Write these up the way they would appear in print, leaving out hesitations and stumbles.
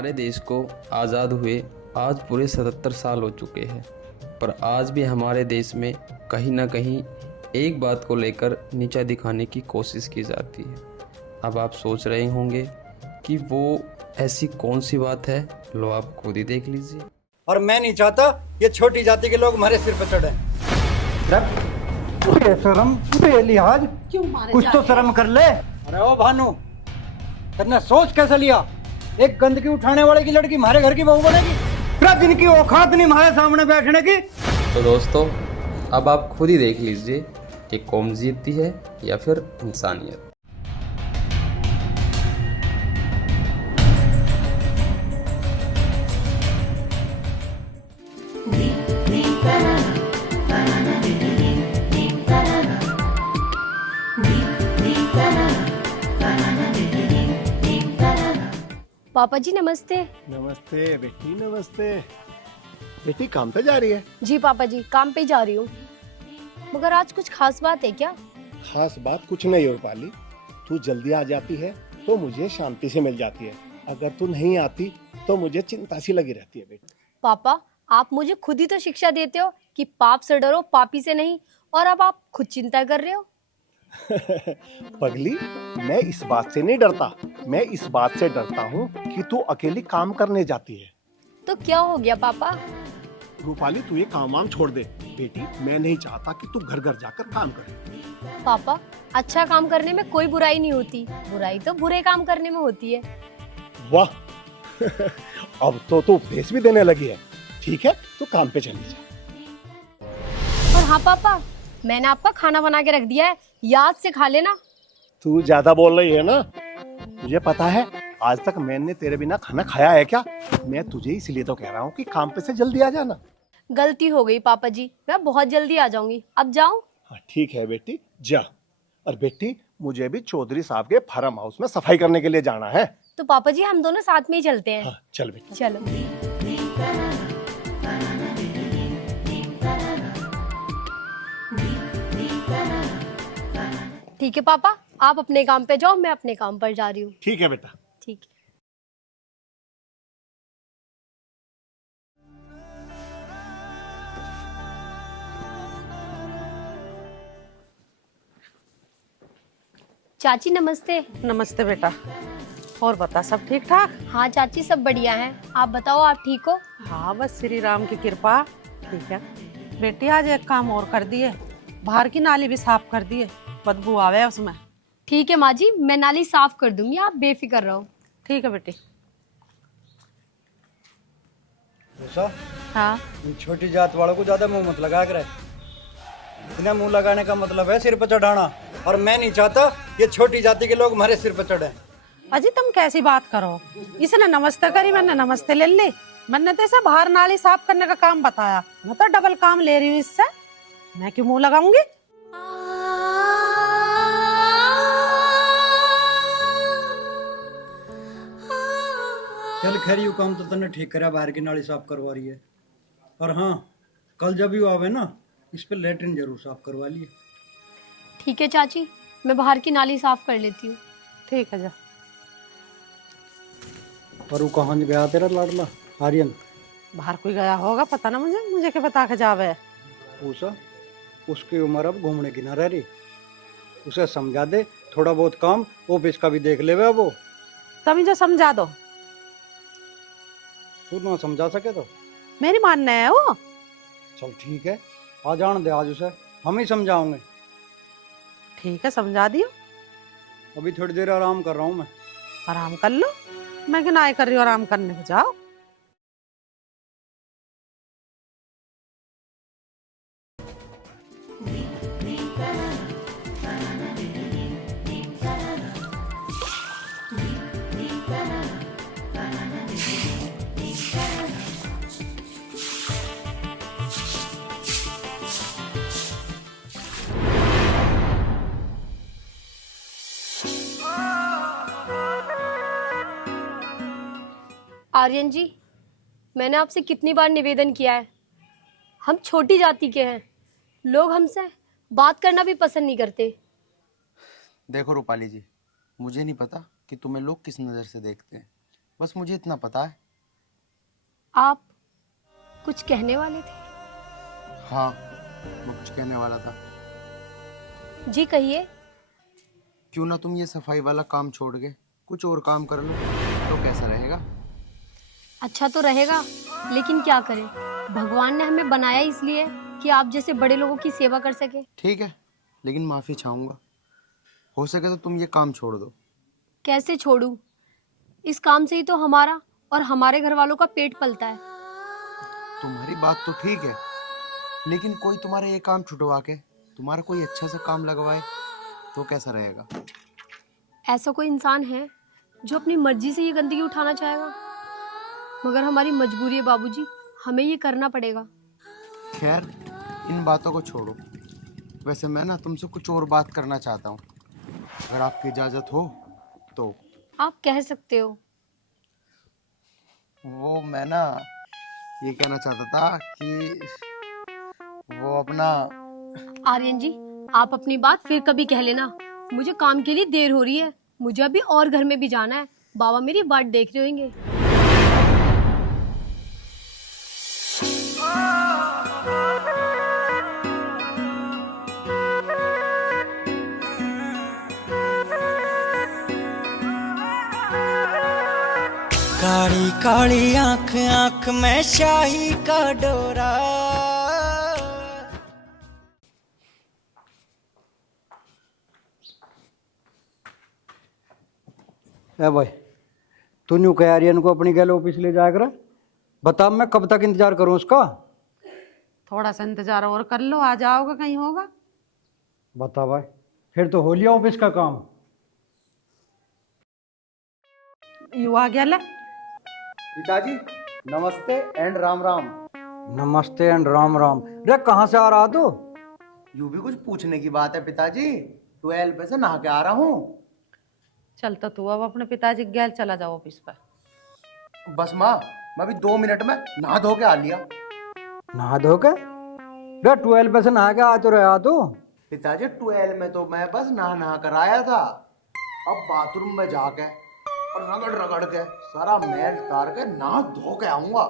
हमारे देश को आज़ाद हुए आज पूरे 77 साल हो चुके हैं, पर आज भी हमारे देश में कहीं ना कहीं एक बात को लेकर नीचा दिखाने की कोशिश की जाती है। अब आप सोच रहे होंगे कि वो ऐसी कौन सी बात है, लो आप खुद ही देख लीजिए। और मैं नहीं चाहता ये छोटी जाति के लोग हमारे सिर पर चढ़े। शर्म बेलिहाज, कुछ तो शर्म कर ले। अरे ओ भानु, तेने सोच कैसे लिया? एक गंदगी उठाने वाले की लड़की हमारे घर की बहू बनेगी? पूरा दिन की औकात नहीं हमारे सामने बैठने की। तो दोस्तों, अब आप खुद ही देख लीजिए कि कौम जीतती है या फिर इंसानियत। पापा जी नमस्ते। नमस्ते बेटी, नमस्ते बेटी। काम पे जा रही है? जी पापा जी, काम पे जा रही हूँ। मगर आज कुछ खास बात है क्या? खास बात कुछ नहीं हो पाली। तू जल्दी आ जाती है तो मुझे शांति से मिल जाती है, अगर तू नहीं आती तो मुझे चिंता सी लगी रहती है बेटी। पापा, आप मुझे खुद ही तो शिक्षा देते हो कि पाप से डरो, पापी से नहीं, और अब आप खुद चिंता कर रहे हो। पगली, मैं इस बात से नहीं डरता, मैं इस बात से डरता हूँ कि तू अकेली काम करने जाती है। तो क्या हो गया पापा? रूपाली, तू ये काम वाम छोड़ दे बेटी। मैं नहीं चाहता कि तू घर घर जाकर काम करे। पापा, अच्छा काम करने में कोई बुराई नहीं होती, बुराई तो बुरे काम करने में होती है। वाह अब तो तू उपदेश भी देने लगी है। ठीक है, तू काम पे चली जा। और हाँ पापा, मैंने आपका खाना बना के रख दिया है, याद से खा लेना। तू ज्यादा बोल रही है ना, मुझे पता है। आज तक मैंने तेरे बिना खाना खाया है क्या? मैं तुझे इसलिए तो कह रहा हूँ कि काम पे से जल्दी आ जाना। गलती हो गई पापा जी, मैं बहुत जल्दी आ जाऊंगी। अब जाऊं? हाँ, ठीक है बेटी, जा। और बेटी, मुझे भी चौधरी साहब के फार्म हाउस में सफाई करने के लिए जाना है। तो पापा जी, हम दोनों साथ में ही चलते हैं। हाँ, चल बेटी। चलो। ठीक है पापा, आप अपने काम पे जाओ, मैं अपने काम पर जा रही हूँ। ठीक है बेटा। ठीक है। चाची नमस्ते। नमस्ते बेटा। और बता, सब ठीक ठाक? हाँ चाची, सब बढ़िया है। आप बताओ, आप ठीक हो? हाँ, बस श्री राम की कृपा। ठीक है बेटी, आज एक काम और कर दिए, बाहर की नाली भी साफ कर दिए, बदबू आवे उसमें। ठीक है माँ जी, मैं नाली साफ कर दूंगी, आप बेफिक्र रहो। ठीक है बेटी। ऐसा हाँ, इन छोटी जात वालों को ज्यादा मुंह मत लगा कर। इन्हें मुंह लगाने का मतलब है सिर पर चढ़ाना, और मैं नहीं चाहता ये छोटी जाति के लोग हमारे सिर पर चढ़े। अजी तुम कैसी बात करो? इसने नमस्ते करी, मैंने नमस्ते ले ली। मैंने तो इसे बाहर नाली साफ करने का काम बताया, मैं तो डबल काम ले रही हूँ इससे। मैं क्यों मुंह लगाऊंगी? चल खैर, यू काम तो तने ठीक करा, बाहर की नाली साफ करवा रही है। और हाँ, कल जब यू आवे ना, इस पे लेटरिन जरूर साफ करवा लिए। ठीक है चाची, मैं बाहर की नाली साफ कर लेती हूँ। ठीक है, जा। पर वो कहाँ गया तेरा लाडला आर्यन? बाहर कोई गया होगा, पता ना मुझे क्या बता के जावे। पूछा, उसकी उम्र अब घूमने की ना रह रही। उसे समझा दे, थोड़ा बहुत काम ऑफिस का भी देख ले वो। तुम जो समझा दो। तू ना समझा सके तो मेरी मानना है वो। चल ठीक है, आ जान दे, आज उसे हम ही समझाओगे। ठीक है, समझा दियो। अभी थोड़ी देर आराम कर रहा हूँ मैं। आराम कर लो, मैं क्या ना कर रही हूँ, आराम करने को जाओ। आर्यन जी, मैंने आपसे कितनी बार निवेदन किया है, हम छोटी जाति के हैं, लोग हमसे बात करना भी पसंद नहीं करते। देखो रूपाली जी, मुझे नहीं पता कि तुम्हें लोग किस नज़र से देखते हैं, बस मुझे इतना पता है। आप कुछ कहने वाले थे? हाँ, मैं कुछ कहने वाला था। जी कहिए। क्यों ना तुम ये सफाई वाला काम छोड़ के कुछ और काम कर लो, तो कैसा रहेगा? अच्छा तो रहेगा, लेकिन क्या करें, भगवान ने हमें बनाया इसलिए कि आप जैसे बड़े लोगों की सेवा कर सके। ठीक है, लेकिन माफी चाहूंगा। हो सके तो तुम ये काम छोड़ दो। कैसे छोड़ूं? इस काम से ही तो हमारा और हमारे घर वालों का पेट पलता है। तुम्हारी बात तो ठीक है, लेकिन कोई तुम्हारा ये काम छुटवा के तुम्हारा कोई अच्छा सा काम लगवाए तो कैसा रहेगा? ऐसा कोई इंसान है जो अपनी मर्जी से ये गंदगी उठाना चाहेगा? मगर हमारी मजबूरी है बाबूजी, हमें ये करना पड़ेगा। खैर, इन बातों को छोड़ो। वैसे मैं ना तुमसे कुछ और बात करना चाहता हूँ, अगर आपकी इजाजत हो तो। आप कह सकते हो। वो मैं ना ये कहना चाहता था कि वो अपना। आर्यन जी, आप अपनी बात फिर कभी कह लेना। मुझे काम के लिए देर हो रही है, मुझे अभी और घर में भी जाना है। बाबा मेरी बाट देख रहे होंगे। काली काली आंख आंख में शाही का डोरा। ए भाई, तू न्यू कह आर्यन को अपनी गैल ऑफिस ले जाया कर। बता मैं कब तक इंतजार करूं उसका? थोड़ा सा इंतजार और कर लो, आ जाओगे कहीं होगा। बता भाई, फिर तो हो लिया ऑफिस का काम। यू आ गया ले। पिताजी नमस्ते एंड राम राम। नमस्ते एंड राम राम। रे कहाँ से आ रहा तू? यूं भी कुछ पूछने की बात है पिताजी? 12 पे से नहा के आ रहा हूँ। चल तो तू अब अपने पिताजी के गैल चला जाओ ऑफिस पर। बस माँ, मैं भी 2 मिनट में नहा धो के आ लिया। नहा धो के? रे 12 पे से नहा के आ तो रहा तू? पिताजी 12 में तो मैं बस नहा कर आया था। अब बाथरूम में जाके और रगड़ रगड़ के सारा मैल तार के नहा धो के आऊंगा।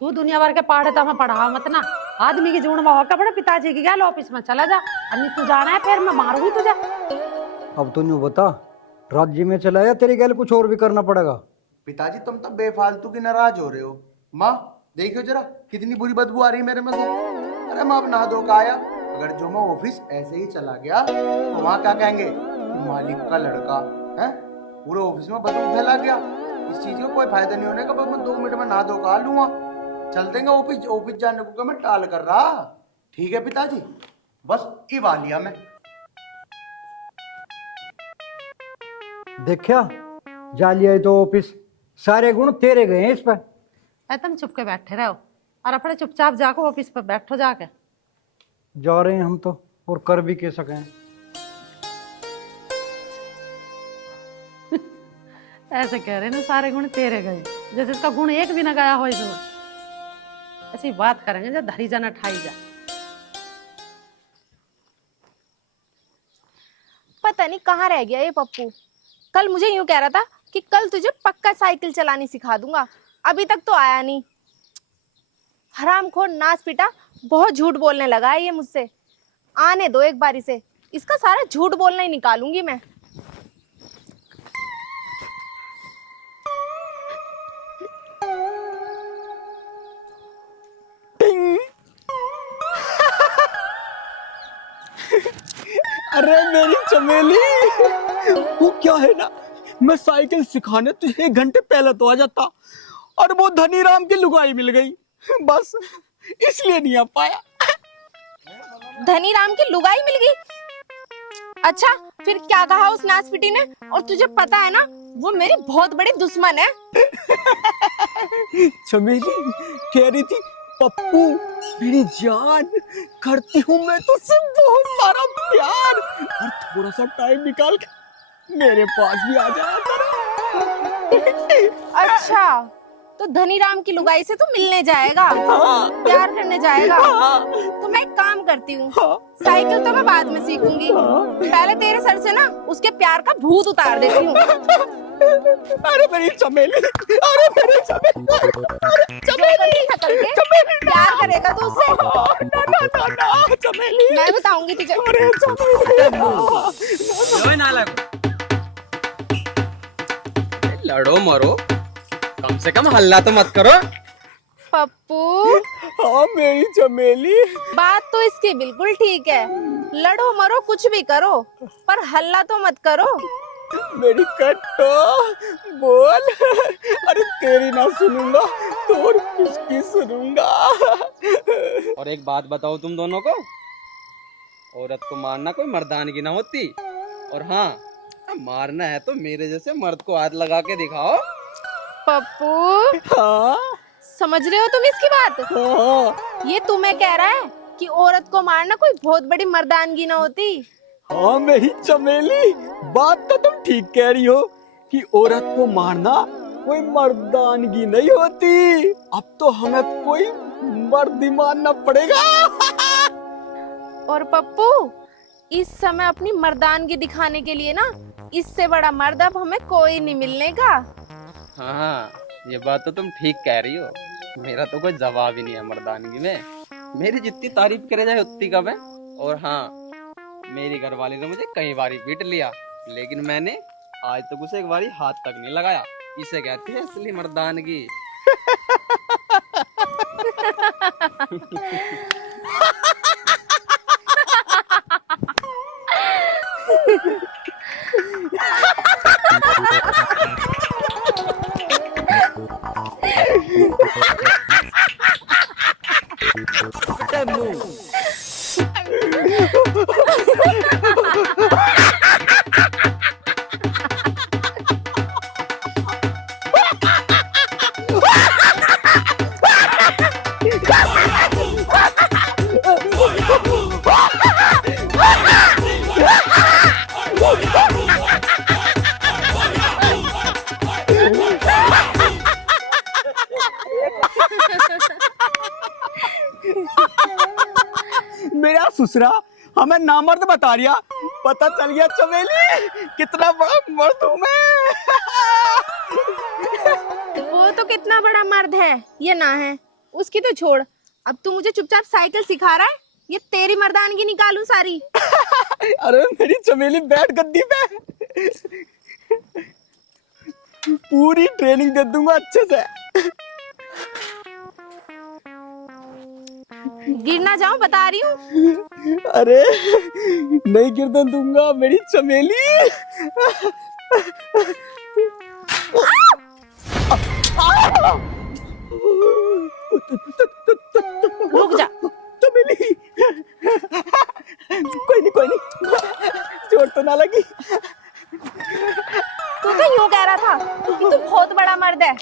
तू दुनिया भर के पहाड़े तो हमें पढ़ा मत ना। आदमी की जून में होकर अपने पिताजी की गैल ऑफिस में चला जा। अन्य तू जाना है फिर मैं मारूंगी तुझे। अब तू न्यू बता, राज्य में चला या तेरी गैल कुछ और भी करना पड़ेगा? पिताजी तुम तो बेफालतू की नाराज हो रहे हो। माँ देखियो जरा कितनी बुरी बदबू आ रही है मेरे में से। अरे मैं अब नहा धो के आया, अगर जो मैं ऑफिस ऐसे ही चला गया तो वहाँ क्या कहेंगे? मालिक का लड़का है, पूरे ऑफिस में बदबू फैला गया। इस चीज का कोई फायदा नहीं होने का। बस मैं 2 मिनट में नहा धो के आ लूंगा। चल देंगे ऑफिस। ऑफिस जाने को मैं टाल कर रहा। ठीक है पिताजी, बस इब आ लिया मैं। देखा, जा लिया तो ऑफिस। सारे गुण तेरे गए हैं इस पर। तुम चुप के बैठे रहो और अपने चुपचाप जाको ऑफिस पर बैठो जाके। जा रहे हैं हम तो, और कर भी के सकें। ऐसे कह रहे ना सारे गुण तेरे गए, जैसे इसका गुण एक भी ना गया हो इसमें। ऐसी बात करेंगे जो धरी जाना ठाई जा। पता नहीं कहाँ रह गया ये पप्पू। कल मुझे यूं कह रहा था कि कल तुझे पक्का साइकिल चलानी सिखा दूंगा, अभी तक तो आया नहीं। हरामखोर नाच पिटा, बहुत झूठ बोलने लगा है ये मुझसे। आने दो एक बारी से, इसका सारा झूठ बोलना ही निकालूंगी मैं। अरे मेरी चमेली, वो क्या है ना, मैं साइकिल सिखाने तुझे 1 घंटे पहले तो आ जाता, और वो धनीराम की लुगाई मिल गई, बस इसलिए नहीं आ पाया। धनीराम की लुगाई मिल गई? अच्छा फिर क्या कहा उस नाचपिटी ने? और तुझे पता है ना वो मेरी बहुत बड़ी दुश्मन है। चमेली कह रही थी, पप्पू मेरी जान, करती हूँ मैं तुझसे बहुत सारा प्यार, और थोड़ा सा टाइम निकाल के मेरे पास भी आ जाया करो। अच्छा तो धनीराम की लुगाई से तू मिलने जाएगा, प्यार करने जाएगा। तो मैं एक काम करती हूँ, साइकिल तो मैं बाद में सीखूंगी, पहले तेरे सर से ना उसके प्यार का भूत उतार देती हूँ। अरे मेरी चमेली, अरे मेरी चमेली, चमेली करके प्यार करेगा तू उससे? ना चमेली, मैं बताऊंगी तुझे। अरे लड़ो मरो, कम से कम हल्ला तो मत करो। पप्पू, हाँ मेरी चमेली, बात तो इसकी बिल्कुल ठीक है, लड़ो मरो कुछ भी करो, पर हल्ला तो मत करो। मेरी कट्टो बोल। अरे तेरी ना सुनूंगा तो और किसकी सुनूंगा। और एक बात बताओ तुम दोनों को, औरत को मारना कोई मर्दानगी ना होती। और हाँ, मारना है तो मेरे जैसे मर्द को हाथ लगा के दिखाओ। पप्पू, हाँ समझ रहे हो तुम इसकी बात? हाँ ये तुम्हें कह रहा है कि औरत को मारना कोई बहुत बड़ी मर्दानगी ना होती। हाँ मेरी चमेली, बात तो तुम ठीक कह रही हो कि औरत को मारना कोई मर्दानगी नहीं होती। अब तो हमें कोई मर्द ही मारना पड़ेगा। और पप्पू, इस समय अपनी मर्दानगी दिखाने के लिए ना इससे बड़ा मर्द अब हमें कोई नहीं मिलने का। हाँ, ये बात तो तुम ठीक कह रही हो। मेरा तो कोई जवाब ही नहीं है मर्दानगी में। मेरी जितनी तारीफ करे जाए उतनी कम है। और हाँ, मेरी घरवाली ने मुझे कई बारी पीट लिया, लेकिन मैंने आज तक उसे एक बारी हाथ तक नहीं लगाया। इसे कहती है असली मर्दानगी। मेरा ससुरा हमें नामर्द बता रिया। पता चल गया चमेली कितना बड़ा मर्द हूँ मैं। वो तो कितना बड़ा मर्द है ये ना है, उसकी तो छोड़। अब तू मुझे चुपचाप साइकिल सिखा रहा है, ये तेरी मर्दानगी निकालूं सारी। अरे मेरी चमेली बैठ गद्दी पे, पूरी ट्रेनिंग दे दूंगा अच्छे से। गिर ना जाऊं बता रही हूँ। अरे नहीं गिरने दूंगा मेरी चमेली। रुक जा। चमेली, कोई नहीं, चोट तो ना लगी। तू तो यूं कह रहा था कि तू बहुत बड़ा मर्द है,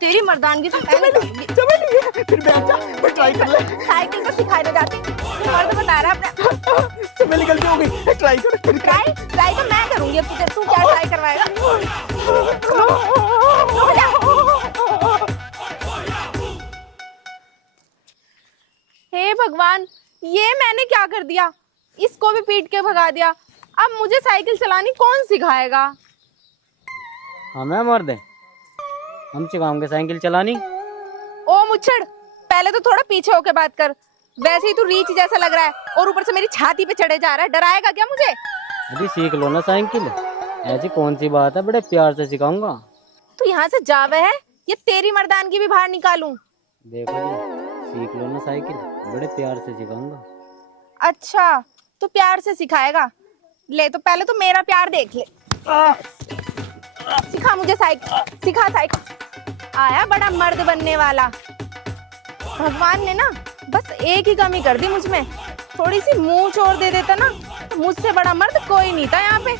तेरी मर्दानगी से मैं निकालूंगी। चमेली फिर बैठ जा, मैं ट्राई कर ले। साइकिल तो सिखाने जाती, तू मर्द बता रहा है अपने। चमेली गलती हो गई, ट्राई कर। ट्राई तो मैं करूंगी अब तुझे, तू क्या ट्राई करवाएगा? रुक जा। हे भगवान, ये मैंने क्या कर दिया? इसको भी पीट के भगा दिया। अब मुझे साइकिल चलानी कौन सिखाएगा? हमें मर्द है, हम सिखाएंगे साइकिल चलानी। ओ मुच्छड़, पहले तो थोड़ा पीछे होके बात कर। वैसे ही तू रीछ जैसा लग रहा है और ऊपर से मेरी छाती पे चढ़े जा रहा है। डराएगा क्या मुझे? अभी सीख लो ना साइकिल, ऐसी कौन सी बात है, बड़े प्यार से सिखाऊंगा। तू यहाँ से जावे है, ये तेरी मर्दानगी भी बाहर निकालूं? देखो जी, सीख लो ना साइकिल, बड़े प्यार से सिखाऊंगा। अच्छा, तू प्यार से सिखाएगा? ले तो पहले तो मेरा प्यार देख ले। सिखा मुझे साइकिल, सिखा साइकिल। आया बड़ा मर्द बनने वाला। भगवान ने ना बस एक ही कमी कर दी मुझ में, थोड़ी सी मुंह छोड़ दे देता ना तो मुझसे बड़ा मर्द कोई नहीं था यहाँ पे।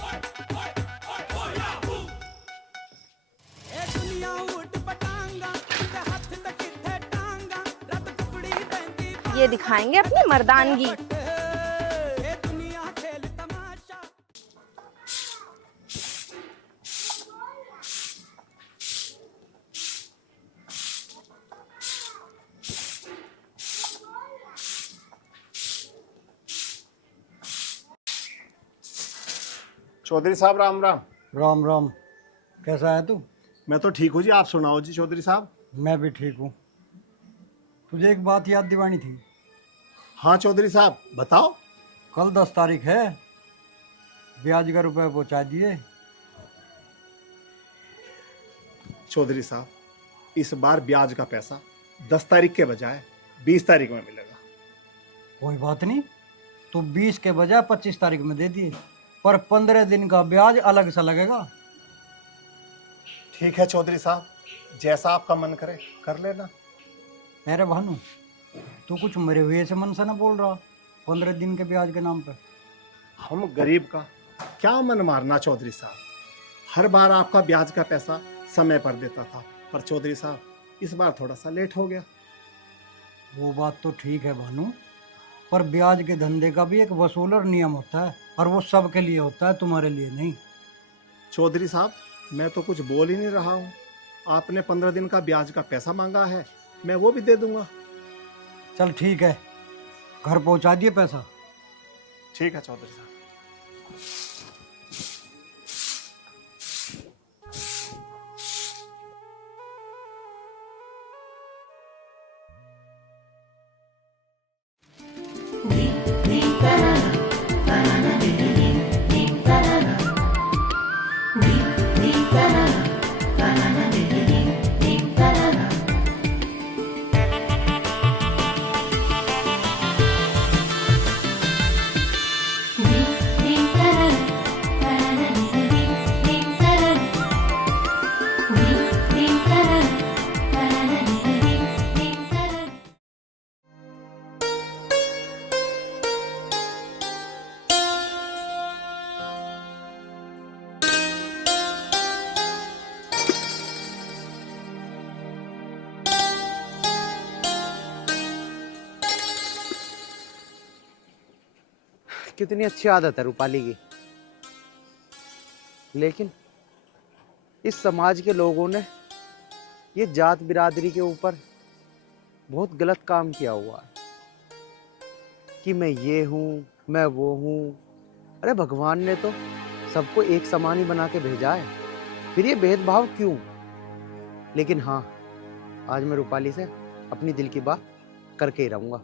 ये दिखाएंगे अपनी मर्दानगी। चौधरी साहब राम राम। राम राम। कैसा है तू? मैं तो ठीक हूँ जी, आप सुनाओ जी चौधरी साहब। मैं भी ठीक हूँ। तुझे एक बात याद दिवानी थी। हाँ चौधरी साहब बताओ। कल 10 तारीख है, ब्याज का रुपए पहुँचा दिए। चौधरी साहब इस बार ब्याज का पैसा 10 तारीख के बजाय 20 तारीख में मिलेगा। कोई बात नहीं, तो 20 के बजाय 25 तारीख में दे दिए, पर 15 दिन का ब्याज अलग से लगेगा। ठीक है चौधरी साहब, जैसा आपका मन करे कर लेना। अरे भानु, तू कुछ मरे हुए से मन से ना बोल रहा 15 दिन के ब्याज के नाम पर। हम गरीब का क्या मन मारना चौधरी साहब, हर बार आपका ब्याज का पैसा समय पर देता था, पर चौधरी साहब इस बार थोड़ा सा लेट हो गया। वो बात तो ठीक है भानु, पर ब्याज के धंधे का भी एक वसूलर नियम होता है, और वो सबके लिए होता है, तुम्हारे लिए नहीं। चौधरी साहब मैं तो कुछ बोल ही नहीं रहा हूँ, आपने 15 दिन का ब्याज का पैसा मांगा है, मैं वो भी दे दूंगा। चल ठीक है, घर पहुंचा दिए पैसा। ठीक है चौधरी साहब। कितनी अच्छी आदत है रूपाली की, लेकिन इस समाज के लोगों ने ये जात बिरादरी के ऊपर बहुत गलत काम किया हुआ है कि मैं ये हूँ, मैं वो हूँ। अरे भगवान ने तो सबको एक समान ही बना के भेजा है, फिर ये भेदभाव क्यों? लेकिन हाँ, आज मैं रूपाली से अपनी दिल की बात करके ही रहूंगा।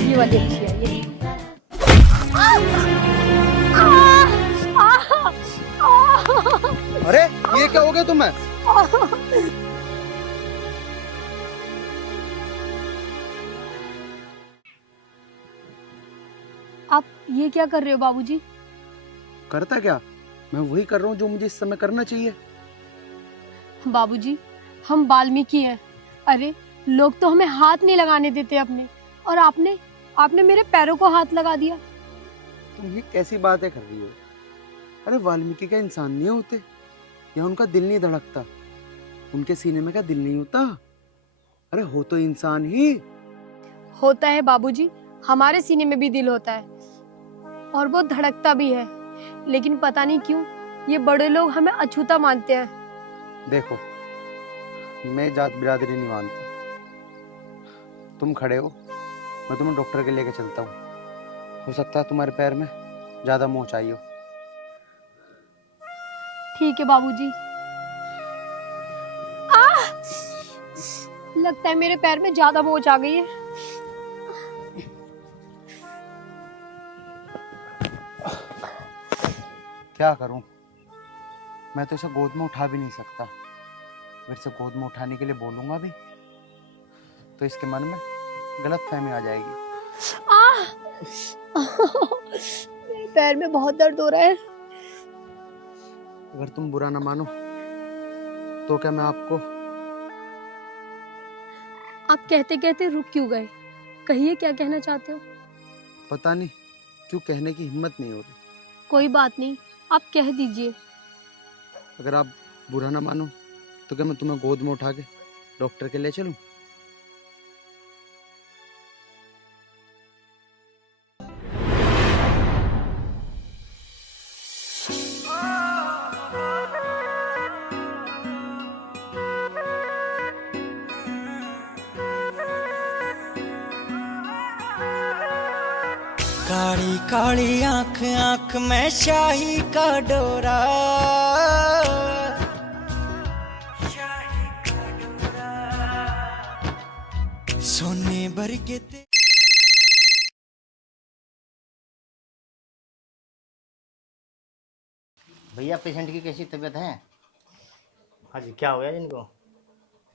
ये वाली अच्छी है ये। अरे ये क्या हो गया तुम्हें? आप ये क्या कर रहे हो बाबूजी? करता क्या, मैं वही कर रहा हूँ जो मुझे इस समय करना चाहिए। बाबूजी हम वाल्मीकि हैं। अरे लोग तो हमें हाथ नहीं लगाने देते अपने, और आपने मेरे पैरों को हाथ लगा दिया। तुम ये कैसी बातें कर रही हो? अरे वाल्मीकि क्या इंसान नहीं होते, या उनका दिल नहीं धड़कता? उनके सीने में क्या दिल नहीं होता? अरे हो तो इंसान ही होता है बाबूजी, हमारे सीने में भी दिल होता है और वो धड़कता भी है, लेकिन पता नहीं क्यों ये बड़े लोग हमें अछूता मानते हैं। देखो, मैं जात बिरादरी नहीं मानता। तुम खड़े हो, मैं तुम्हें डॉक्टर के लेके चलता हूँ। हो सकता है तुम्हारे पैर में ज्यादा मोच आई हो। ठीक है बाबूजी। लगता है मेरे पैर में ज्यादा मोच आ गई है। क्या करूं, मैं तो इसे गोद में उठा भी नहीं सकता। फिर से गोद में उठाने के लिए बोलूंगा भी तो इसके मन में गलत फहमी आ जाएगी। मेरे पैर में बहुत दर्द हो रहा है। अगर तुम बुरा ना मानो तो क्या मैं आपको... आप कहते कहते रुक क्यों गए? कहिए क्या कहना चाहते हो। पता नहीं क्यों कहने की हिम्मत नहीं हो रही। कोई बात नहीं, आप कह दीजिए। अगर आप बुरा ना मानो तो क्या मैं तुम्हें गोद में उठा के डॉक्टर के ले चलूं? काली काली आंख आंख में शाही का डोरा सोने बरगे ते भैया पेशेंट की कैसी तबीयत है? हाँ जी, क्या हो गया इनको?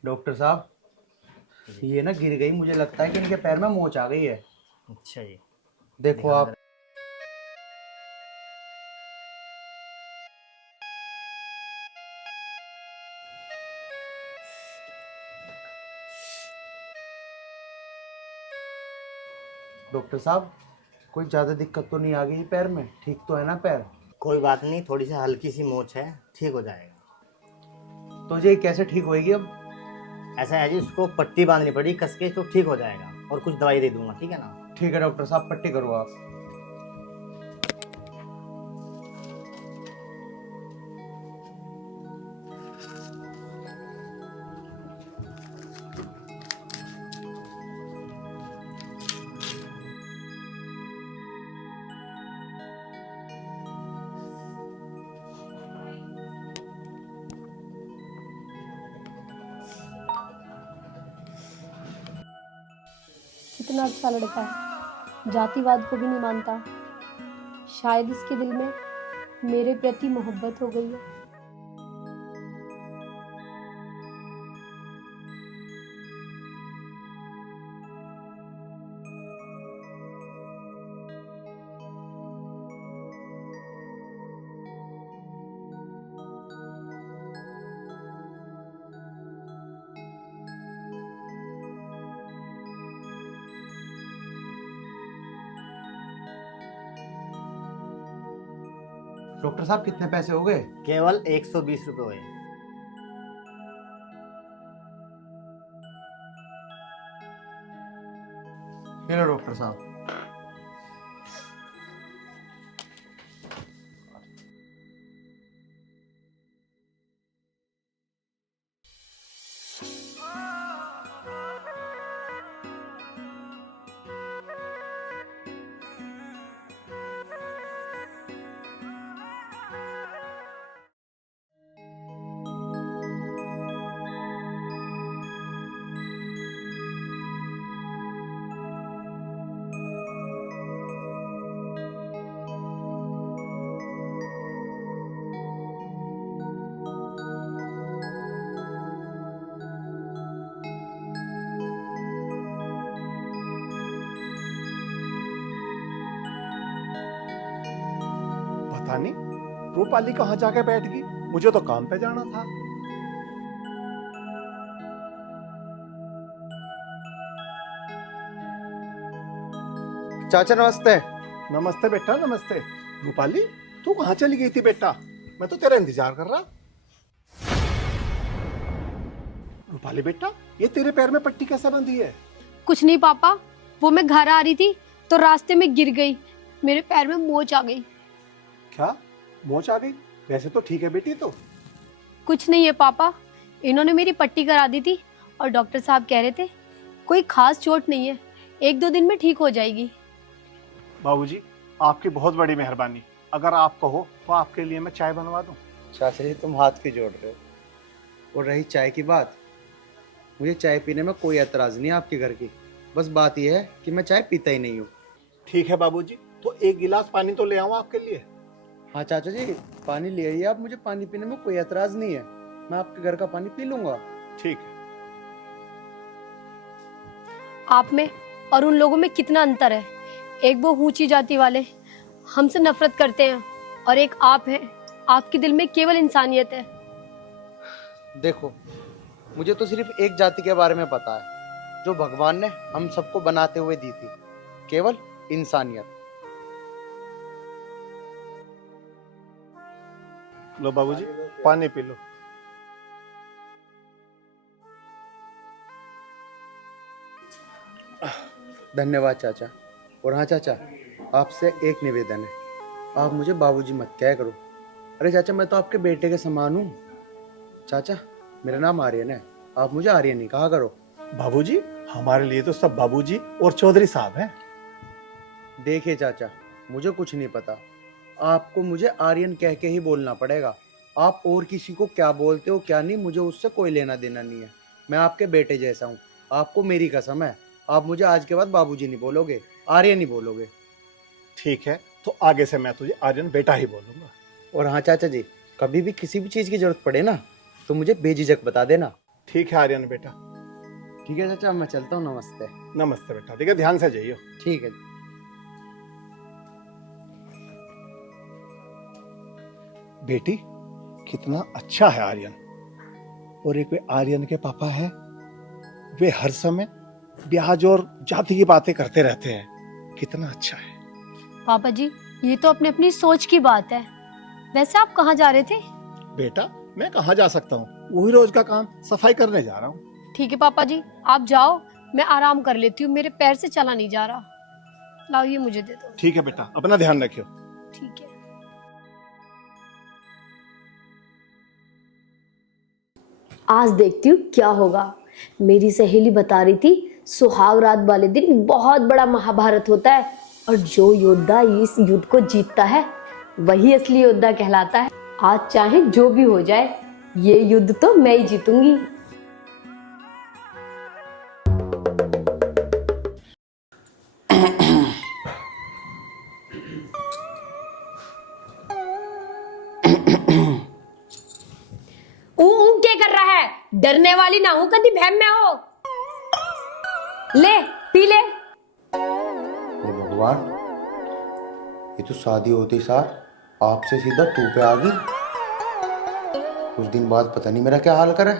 डॉक्टर साहब, ये ना गिर गई, मुझे लगता है कि इनके पैर में मोच आ गई है। अच्छा जी, देखो आप। डॉक्टर साहब, कोई ज्यादा दिक्कत तो नहीं आ गई पैर में? ठीक तो है ना पैर? कोई बात नहीं, थोड़ी सी हल्की सी मोच है, ठीक हो जाएगा। तो ये कैसे ठीक होएगी अब? ऐसा है जी, उसको पट्टी बांधनी पड़ेगी कस के, तो ठीक हो जाएगा, और कुछ दवाई दे दूंगा, ठीक है ना? ठीक है डॉक्टर साहब, पट्टी करो आप। कितना अच्छा लड़का है, जातिवाद को भी नहीं मानता। शायद इसके दिल में मेरे प्रति मोहब्बत हो गई है। डॉक्टर साहब, कितने पैसे हो गए? केवल 120 रुपए हुए। ये लो डॉक्टर साहब। पता नहीं रूपाली कहाँ जाके बैठ गई, मुझे तो काम पे जाना था। चाचा नमस्ते। नमस्ते बेटा, नमस्ते। रूपाली, तू कहाँ चली गई थी बेटा? मैं तो तेरा इंतजार कर रहा। रूपाली बेटा, ये तेरे पैर में पट्टी कैसे बंधी है? कुछ नहीं पापा, वो मैं घर आ रही थी तो रास्ते में गिर गई, मेरे पैर में मोच आ गई। क्या मोच आ गई? वैसे तो ठीक है बेटी। तो कुछ नहीं है पापा, इन्होंने मेरी पट्टी करा दी थी और डॉक्टर साहब कह रहे थे कोई खास चोट नहीं है, 1-2 दिन में ठीक हो जाएगी। बाबूजी, आपकी बहुत बड़ी मेहरबानी। अगर आप कहो तो आपके लिए मैं चाय बनवा दूं। चाचा जी, तुम हाथ क्यों जोड़ रहे हो? और रही चाय की बात, मुझे चाय पीने में कोई एतराज नहीं आपके घर की, बस बात यह है कि मैं चाय पीता ही नहीं हूँ। ठीक है बाबूजी, तो 1 गिलास पानी तो ले आऊं आपके लिए? हाँ चाचा जी, पानी ले आइए आप, मुझे पानी पीने में कोई एतराज नहीं है, मैं आपके घर का पानी पी लूंगा। ठीक है। आप में और उन लोगों में कितना अंतर है। एक वो ऊंची जाति वाले हमसे नफरत करते हैं और एक आप हैं, आपके दिल में केवल इंसानियत है। देखो, मुझे तो सिर्फ एक जाति के बारे में पता है जो भगवान ने हम सबको बनाते हुए दी थी, केवल इंसानियत। लो बाबूजी, पानी पी लो। धन्यवाद चाचा। और हाँ चाचा, आपसे एक निवेदन है, आप मुझे बाबूजी मत क्या करो। अरे चाचा, मैं तो आपके बेटे के समान हूँ। चाचा, मेरा नाम आर्यन है, आप मुझे आर्यन नहीं कहा करो। बाबूजी, हमारे लिए तो सब बाबूजी और चौधरी साहब हैं। देखिए चाचा, मुझे कुछ नहीं पता। आपको मुझे आर्यन कह के ही बोलना पड़ेगा। आप और किसी को क्या बोलते हो क्या नहीं, मुझे उससे कोई लेना देना नहीं है। मैं आपके बेटे जैसा हूँ। आपको मेरी कसम है, आप मुझे आज के बाद बाबूजी नहीं बोलोगे, आर्यन ही बोलोगे। ठीक है, तो आगे से मैं तुझे आर्यन बेटा ही बोलूंगा। और हाँ चाचा जी, कभी भी किसी भी चीज़ की जरूरत पड़े ना तो मुझे बेझिझक बता देना। ठीक है आर्यन बेटा। ठीक है चाचा, मैं चलता हूँ। नमस्ते। नमस्ते बेटा, ठीक है, ध्यान से जाइयो। ठीक है जी। बेटी, कितना अच्छा है आर्यन। और एक वे आर्यन के पापा हैं, वे हर समय ब्याज और जाति की बातें करते रहते हैं। कितना अच्छा है। पापा जी, ये तो अपनी अपनी सोच की बात है। वैसे आप कहाँ जा रहे थे? बेटा, मैं कहाँ जा सकता हूँ, वही रोज का काम, सफाई करने जा रहा हूँ। ठीक है पापा जी, आप जाओ, मैं आराम कर लेती हूँ, मेरे पैर से चला नहीं जा रहा। लाओ ये मुझे दे दो। ठीक है बेटा, अपना ध्यान रखियो। ठीक है। आज देखती हूँ क्या होगा। मेरी सहेली बता रही थी सुहाग रात वाले दिन बहुत बड़ा महाभारत होता है और जो योद्धा इस युद्ध को जीतता है वही असली योद्धा कहलाता है। आज चाहे जो भी हो जाए, ये युद्ध तो मैं ही जीतूंगी। क्या कर रहा है? डरने वाली ना हूं, कभी भैम में हो। ले पी ले। हे भगवान, ये तो शादी होती सार आपसे सीधा तू पे आ गई। कुछ दिन बाद पता नहीं मेरा क्या हाल करे।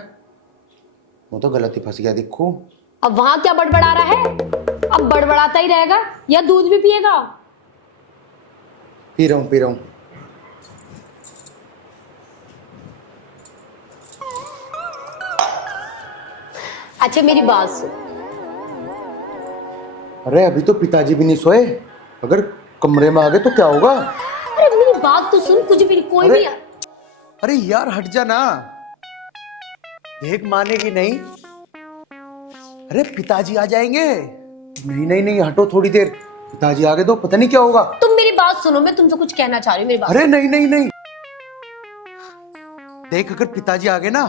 वो तो गलत ही फंस गया दिखू। अब वहां क्या बड़बड़ा रहा है? अब बड़बड़ाता ही रहेगा या दूध भी पिएगा? पी रहा हूँ, पी रहा हूँ। अच्छा मेरी बात सुन। अरे अभी तो पिताजी भी नहीं सोए, अगर कमरे में आ गए तो क्या होगा? अरे मेरी बात तो सुन, कुछ भी कोई भी। अरे यार हट जा ना, देख मानेगी नहीं। अरे पिताजी आ जाएंगे। नहीं नहीं नहीं, हटो थोड़ी देर, पिताजी आ गए तो पता नहीं क्या होगा। तुम मेरी बात सुनो, मैं तुमसे कुछ कहना चाह रही हूँ, मेरी बात। अरे नहीं नहीं नहीं, देख अगर पिताजी आ गए ना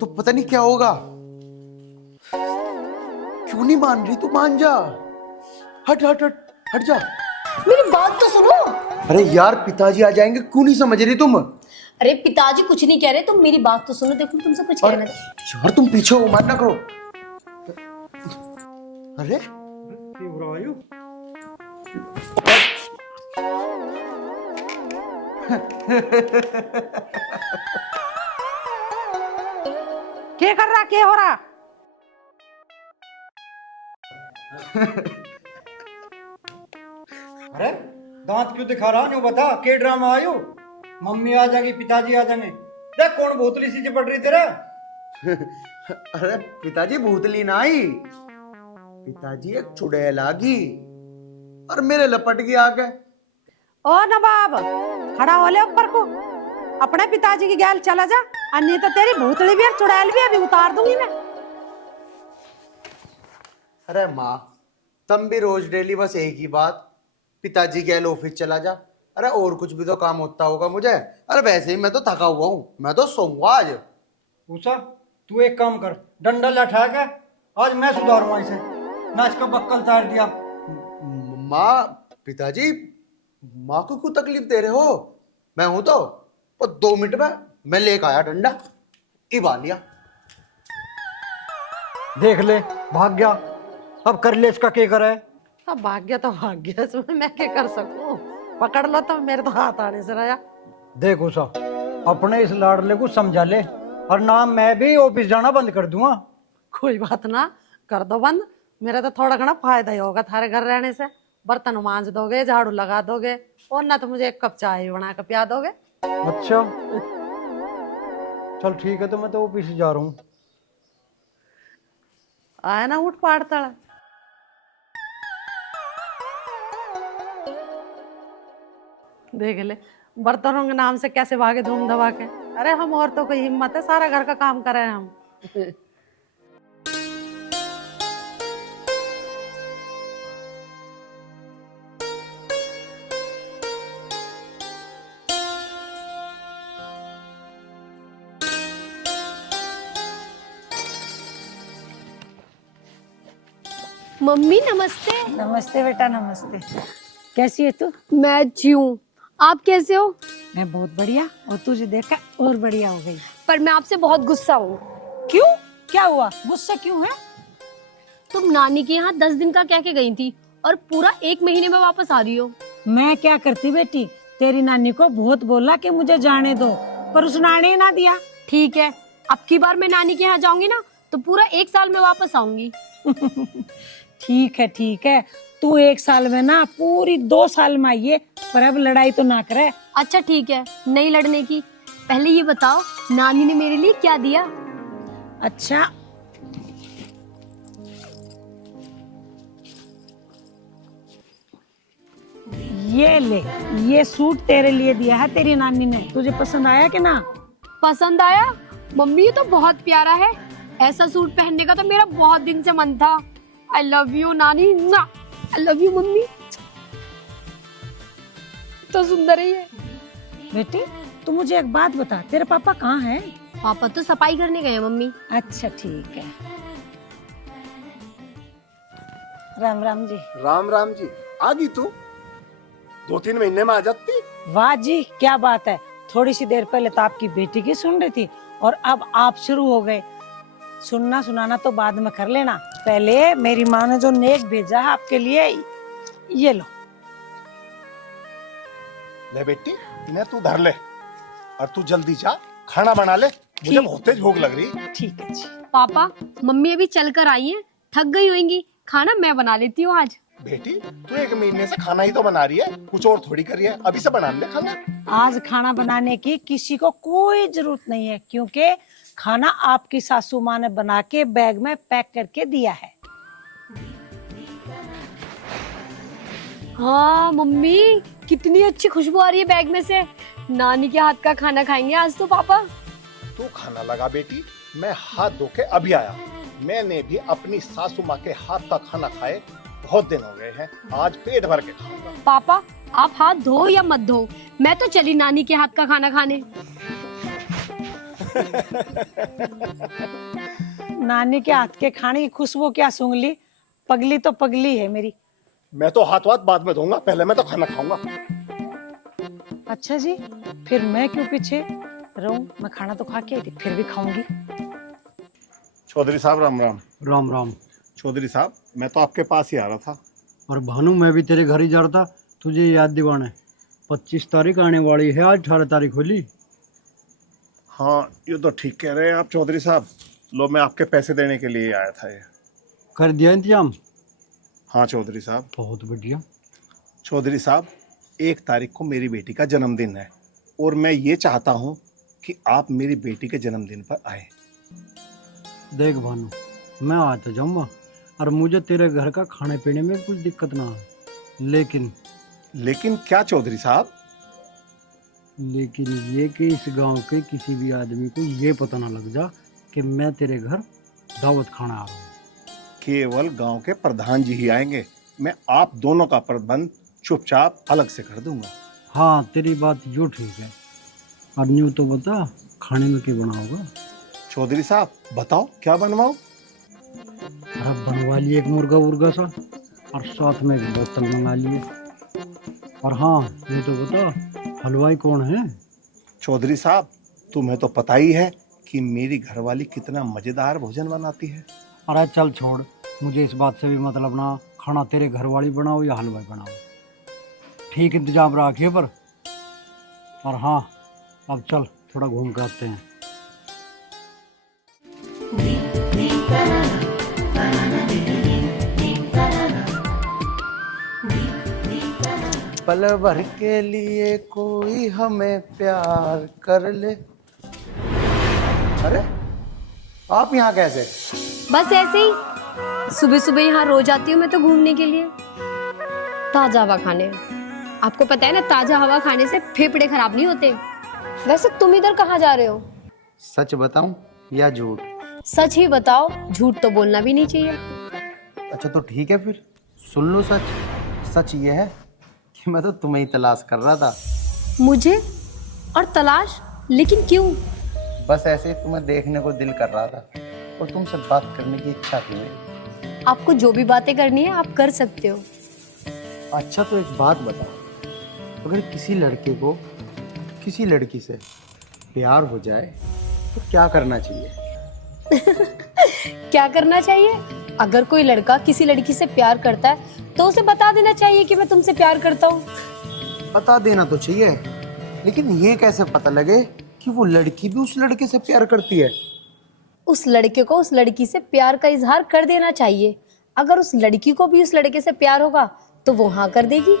तो पता नहीं क्या होगा। क्यों नहीं मान रही? तू मान जा। हट हट हट हट जा। मेरी बात तो सुनो। अरे यार पिताजी आ जाएंगे, क्यों नहीं समझ रही तुम? अरे पिताजी कुछ नहीं कह रहे, तुम मेरी बात तो सुनो। देखो तुमसे कुछ कहना यार तुम पीछे हो, मत ना करो। अरे क्या कर रहा, क्या हो रहा? अरे दांत क्यों दिखा रहा? न्यू बता, के ड्रामा आयु? मम्मी आ जाएगी, पिताजी आ जाएंगे। देख कौन भूतली सी चिपट रही तेरा। अरे पिताजी भूतली ना आई, पिताजी एक चुड़ैल आ गई और मेरे लपट गई आके। ओ नवाब, खड़ा हो ले ऊपर को, अपने पिताजी की गैल चला जा, अन्य तो तेरी भूतली भी और चुड़ैल भी अभी उतार दूंगी मैं। अरे माँ, तुम भी रोज डेली बस एक ही बात, पिताजी गैल ऑफिस चला जा। अरे और कुछ भी तो काम होता होगा मुझे। अरे वैसे ही मैं तो थका हुआ हूँ, मैं तो सोऊंगा आज। उषा, तू एक काम कर, डंडा लठा के आज मैं सुधारूंगा इसे। नाच का बक्कल तार दिया। माँ, पिताजी माँ को क्यों तकलीफ दे रहे हो? मैं हूं तो 2 मिनट में मैं लेकर आया डंडा, इबा लिया। देख ले, भाग गया। अब कर ले इसका, क्या करे? अब भाग गया तो भाग गया, इसमें मैं क्या कर सकूं? पकड़ लो तो मेरे तो हाथ आने से रहा। देख उषा, अपने इस लाडले को समझा ले, और ना मैं भी ऑफिस जाना बंद कर दूंगा। कोई बात ना, कर दो बंद, मेरा तो थोड़ा घना फायदा ही होगा थारे घर रहने से। बर्तन मांज दोगे, झाड़ू लगा दोगे, और ना तो मुझे एक कप चाय बना कर पिया दोगे। अच्छा चल ठीक है, तो मैं तो ऑफिस जा रहा हूँ। आया ना उठ पाड़ता। देख ले बर्तनों के नाम से कैसे भागे धूम दबा के। अरे हम औरतों की हिम्मत है, सारा घर का काम करें हम। मम्मी नमस्ते। नमस्ते बेटा, नमस्ते। कैसी है तू? मैं अच्छी हूँ, आप कैसे हो? मैं बहुत बढ़िया, और तुझे देखा और बढ़िया हो गई। पर मैं आपसे बहुत गुस्सा हूँ। क्यों? क्या हुआ? गुस्सा क्यों है? तुम नानी के यहाँ 10 दिन का कह के गई थी और पूरा 1 महीने में वापस आ रही हो। मैं क्या करती बेटी, तेरी नानी को बहुत बोला कि मुझे जाने दो, पर उसने आने ही ना दिया। ठीक है, अब की बार मैं नानी के यहाँ जाऊंगी ना तो पूरा 1 साल में वापस आऊंगी। ठीक है, तू 1 साल में ना पूरी 2 साल में आइए, पर अब लड़ाई तो ना करे। अच्छा ठीक है, नहीं लड़ने की। पहले ये बताओ नानी ने मेरे लिए क्या दिया? अच्छा, ये ले, ये सूट तेरे लिए दिया है तेरी नानी ने। तुझे पसंद आया कि ना? पसंद आया? मम्मी ये तो बहुत प्यारा है, ऐसा सूट पहनने का तो मेरा बहुत दिन से मन था। आई लव यू नानी, आई लव यू मम्मी। तो सुंदर ही है। बेटी तू मुझे एक बात बता, तेरे पापा कहाँ हैं? पापा तो सफाई करने गए हैं मम्मी। अच्छा ठीक है। राम राम जी। राम राम जी। आ गई तू? 2-3 महीने में आ जाती। वाह जी, क्या बात है। थोड़ी सी देर पहले तो आपकी बेटी की सुन रही थी और अब आप शुरू हो गए। सुनना सुनाना तो बाद में कर लेना, पहले मेरी माँ ने जो नेक भेजा है आपके लिए, ये लो। ले बेटी, इन्हें तू धर ले और तू जल्दी जा, खाना बना ले, मुझे बहुत तेज भूख लग रही। ठीक है जी। पापा मम्मी अभी चल कर आई है, थक गई होंगी, खाना मैं बना लेती हूँ आज। बेटी तू 1 महीने से खाना ही तो बना रही है, कुछ और थोड़ी कर रही है, अभी से बना ले खाना। आज खाना बनाने की किसी को कोई जरूरत नहीं है, क्योंकि खाना आपकी सासू माँ ने बना के बैग में पैक करके दिया है। हाँ मम्मी, कितनी अच्छी खुशबू आ रही है बैग में से। नानी के हाथ का खाना खाएंगे आज तो पापा। तू खाना लगा बेटी, मैं हाथ धो के अभी आया। मैंने भी अपनी सासू माँ के हाथ का खाना खाए बहुत दिन हो गए हैं, आज पेट भर के खाऊंगा। पापा आप हाथ धो या मत धो, मैं तो चली नानी के हाथ का खाना खाने। नानी के हाथ के खाने की खुशबू क्या सूंघ ली, पगली तो पगली है मेरी। मैं तो हाथ बाद में धोऊंगा, पहले मैं तो खाना खाऊंगा। अच्छा जी, फिर मैं क्यों पीछे रहूं, मैं खाना तो खा के आई थी, फिर भी खाऊंगी। चौधरी साहब राम राम। राम राम। चौधरी साहब मैं तो आपके पास ही आ रहा था। और भानु मैं भी तेरे घर ही जा रहा था, तुझे याद दिवाने। 25 तारीख आने वाली है, आज 18 तारीख होली। हाँ ये तो ठीक कह रहे हैं आप चौधरी साहब। लो मैं आपके पैसे देने के लिए आया था ये। कर दिया इंतजाम? हाँ चौधरी साहब। बहुत बढ़िया। चौधरी साहब 1 तारीख को मेरी बेटी का जन्मदिन है और मैं ये चाहता हूँ कि आप मेरी बेटी के जन्मदिन पर आए। देख भानु, मैं आ तो जाऊंगा और मुझे तेरे घर का खाने पीने में कुछ दिक्कत ना है, लेकिन क्या चौधरी साहब? लेकिन ये कि इस गांव के किसी भी आदमी को ये पता ना लग जा कि मैं तेरे घर दावत खाना आ रहा हूँ। केवल गांव के प्रधान जी ही आएंगे, मैं आप दोनों का प्रबंध चुपचाप अलग से कर दूंगा। हाँ तेरी बात जो ठीक है। और न्यू तो बता, खाने में क्या बनाओगा? चौधरी साहब बताओ क्या बनवाओ? अरे बनवा लिए एक मुर्गा उर्गा सा और साथ में एक बोतल मंगा लिए। और हाँ ये तो बता, हलवाई कौन है? चौधरी साहब तुम्हें तो पता ही है कि मेरी घरवाली कितना मजेदार भोजन बनाती है। अरे चल छोड़, मुझे इस बात से भी मतलब ना, खाना तेरे घरवाली बनाओ या हलवाई बनाओ, ठीक इंतजाम रखिए पर। और हाँ अब चल थोड़ा घूम के आते हैं। पल भर के लिए कोई हमें प्यार कर ले। अरे आप यहाँ कैसे? बस ऐसे ही, सुबह सुबह यहाँ रोज आती हूँ मैं तो घूमने के लिए, ताजा हवा खाने। आपको पता है ना, ताजा हवा खाने से फेफड़े खराब नहीं होते। वैसे तुम इधर कहाँ जा रहे हो? सच बताऊं या झूठ? सच ही बताओ, झूठ तो बोलना भी नहीं चाहिए। अच्छा तो ठीक है फिर सुन लो सच। सच ये है कि मैं तो तुम्हें ही तलाश कर रहा था। मुझे? और तलाश? लेकिन क्यों? बस ऐसे ही तुम्हें देखने को दिल कर रहा था और तुमसे बात करने की इच्छा थी मेरी। आपको जो भी बातें करनी है आप कर सकते हो। अच्छा तो एक बात बताओ, अगर किसी लड़के को किसी लड़की से प्यार हो जाए तो क्या करना चाहिए? क्या करना चाहिए? अगर कोई लड़का किसी लड़की से प्यार करता है तो उसे बता देना चाहिए कि मैं तुमसे प्यार करता हूँ। बता देना तो चाहिए, लेकिन ये कैसे पता लगे कि वो लड़की भी उस लड़के से प्यार करती है? उस लड़के को उस लड़की से प्यार का इजहार कर देना चाहिए। अगर उस लड़की को भी उस लड़के से प्यार होगा तो वो हाँ कर देगी।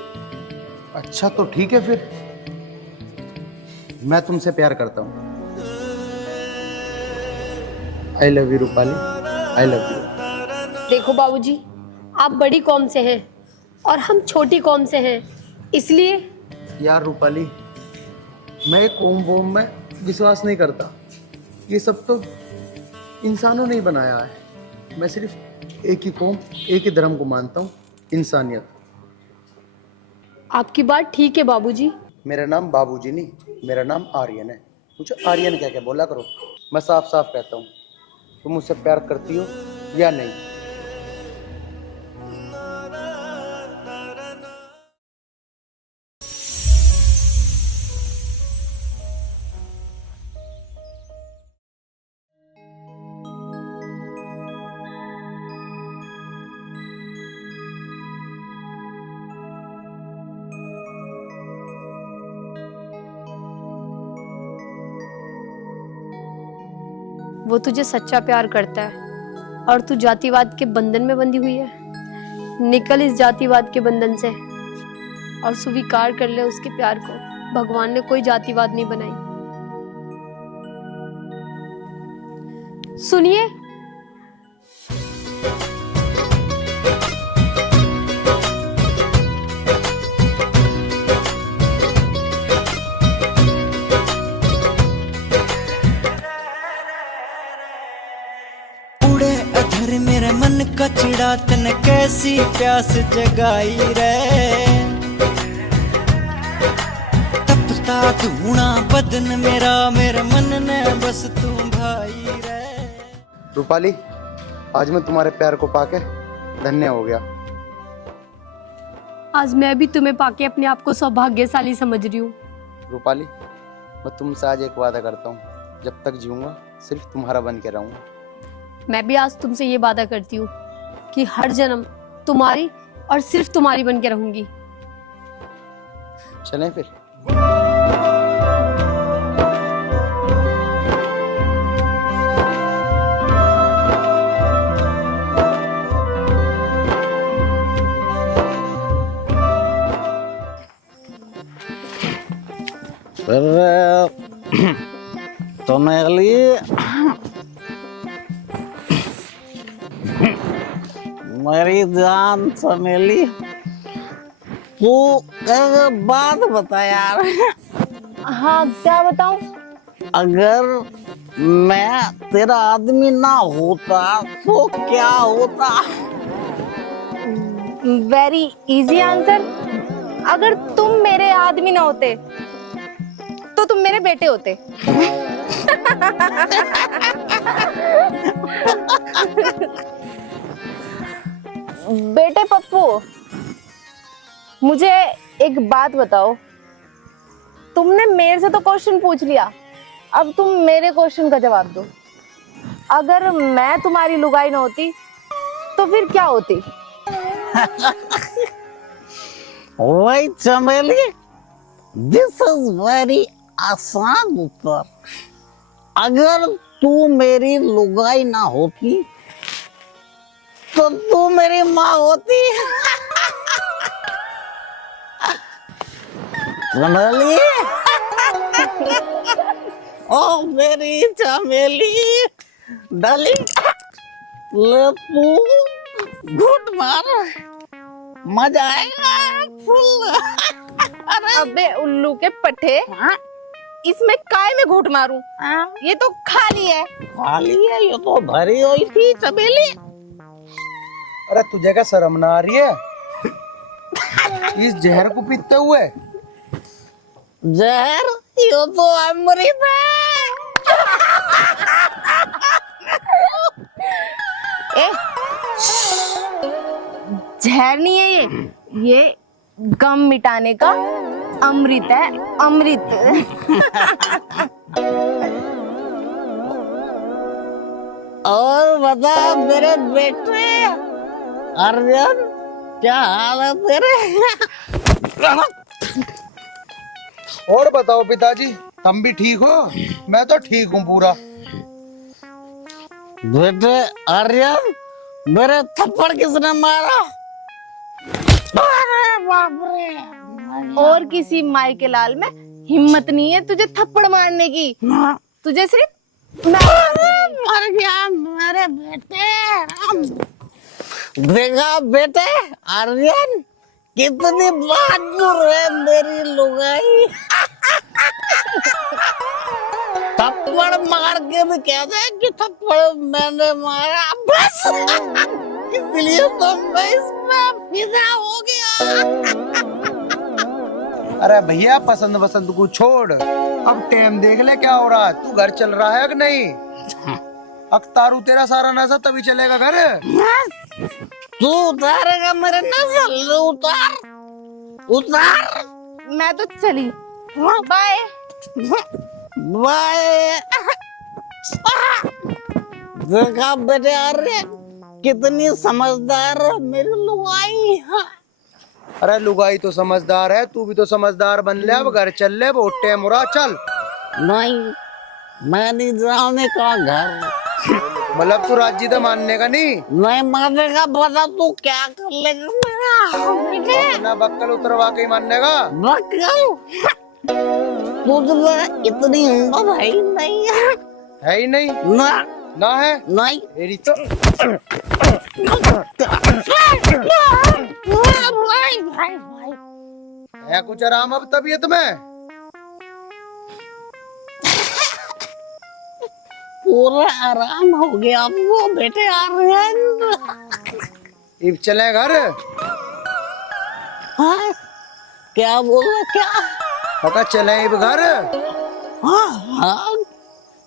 अच्छा तो ठीक है, फिर मैं तुमसे प्यार करता हूँ। I love you Rupali, I love you. देखो बाबूजी, आप बड़ी कौम से हैं और हम छोटी कौम से हैं, इसलिए। यार रूपाली, मैं कौम वोम में विश्वास नहीं करता। ये सब तो इंसानों ने ही बनाया है। मैं सिर्फ एक ही कौम, एक ही धर्म को मानता हूँ, इंसानियत। आपकी बात ठीक है बाबूजी। मेरा नाम बाबूजी नहीं, मेरा नाम आर्यन है। मुझे आर्यन क्या क्या बोला करो। मैं साफ साफ कहता हूँ, तुम मुझसे प्यार करती हो या नहीं? वो तुझे सच्चा प्यार करता है और तू जातिवाद के बंधन में बंधी हुई है। निकल इस जातिवाद के बंधन से और स्वीकार कर ले उसके प्यार को। भगवान ने कोई जातिवाद नहीं बनाई। सुनिए, मेरे मन का चिड़ा तने कैसी प्यास जगाई रे, तपता धूना बदन मेरा, मेरे मन ने बस तू भाई रे। रूपाली, आज मैं तुम्हारे प्यार को पाके धन्य हो गया। आज मैं भी तुम्हें पाके अपने आप को सौभाग्यशाली समझ रही हूँ। रूपाली, मैं तुमसे आज एक वादा करता हूँ, जब तक जीऊंगा सिर्फ तुम्हारा बन के रहूंगा। मैं भी आज तुमसे ये वादा करती हूँ कि हर जन्म तुम्हारी और सिर्फ तुम्हारी बन के रहूंगी। चलें फिर? तो मेरी जान चमेली, तू एक बात बता यार। हाँ, क्या बताऊं? अगर मैं तेरा आदमी ना होता तो क्या होता? Very easy answer. अगर तुम मेरे आदमी ना होते तो तुम मेरे बेटे होते। बेटे पप्पू, मुझे एक बात बताओ। तुमने मेरे से तो क्वेश्चन पूछ लिया, अब तुम मेरे क्वेश्चन का जवाब दो। अगर मैं तुम्हारी लुगाई ना होती तो फिर क्या होती? वही चमेली, दिस इज वेरी आसान उत्तर। अगर तू मेरी लुगाई ना होती तो तू मेरी माँ होती। चमेली, ओ मेरी चमेली डार्लिंग, ले तू घूट मार, मजा आएगा फुल। अबे उल्लू के पट्टे, इसमें काय में घूट मारूं? ये तो खाली है। खाली है? ये तो भरी हुई थी चमेली। अरे तुझे क्या शर्म ना आ रही है इस जहर को पीते हुए? जहर? ये तो अमृत है। ए, जहर नहीं है ये गम मिटाने का अमृत है, अमृत। और बता मेरे बेटे आर्यन, क्या हाल है तेरे? और बताओ पिताजी, तुम भी ठीक हो? मैं तो ठीक हूँ पूरा। बेटे आर्यन, मेरे थप्पड़ किसने मारा? अरे बाप रे! और किसी माई के लाल में हिम्मत नहीं है तुझे थप्पड़ मारने की। तुझे सिर्फ मर गया मेरे बेटे। देखा बेटे आर्यन, कितनी बहादुर है मेरी लुगाई। थप्पड़ मार के भी कहते हैं कि थप्पड़ मैंने मारा, बस इसलिए तो मैं इसमें फिदा हो गया। अरे भैया, पसंद वसंत को छोड़, अब टाइम देख ले क्या हो रहा है। तू घर चल रहा है कि नहीं? अख्तारू तेरा सारा नशा तभी चलेगा घर। तू उतारेगा मेरे नजर, उतार उतार। मैं तो चली, बाय बाय। देखा बेटे अरे कितनी समझदार है मेरी लुगाई। अरे लुगाई तो समझदार है, तू भी तो समझदार बन ले। अब घर चल ले, बहुत टाइम हो रहा, चल। नहीं, मैं नहीं जाने का घर। मतलब तू राजी तो मानने का नहीं? नहीं मानेगा, बता तू क्या कर लेगा मेरा? अपना बक्कल उतरवा के ही मानने का? बक्कल तुझमें इतनी हिम्मत है ही नहीं है ही नहीं ना? ना है नहीं मेरी तो। है कुछ आराम अब तबीयत में? पूरा आराम हो गया वो बेटे आर्यन। अब चले घर? हाँ? क्या बोला क्या? पता चले अब घर? हाँ हाँ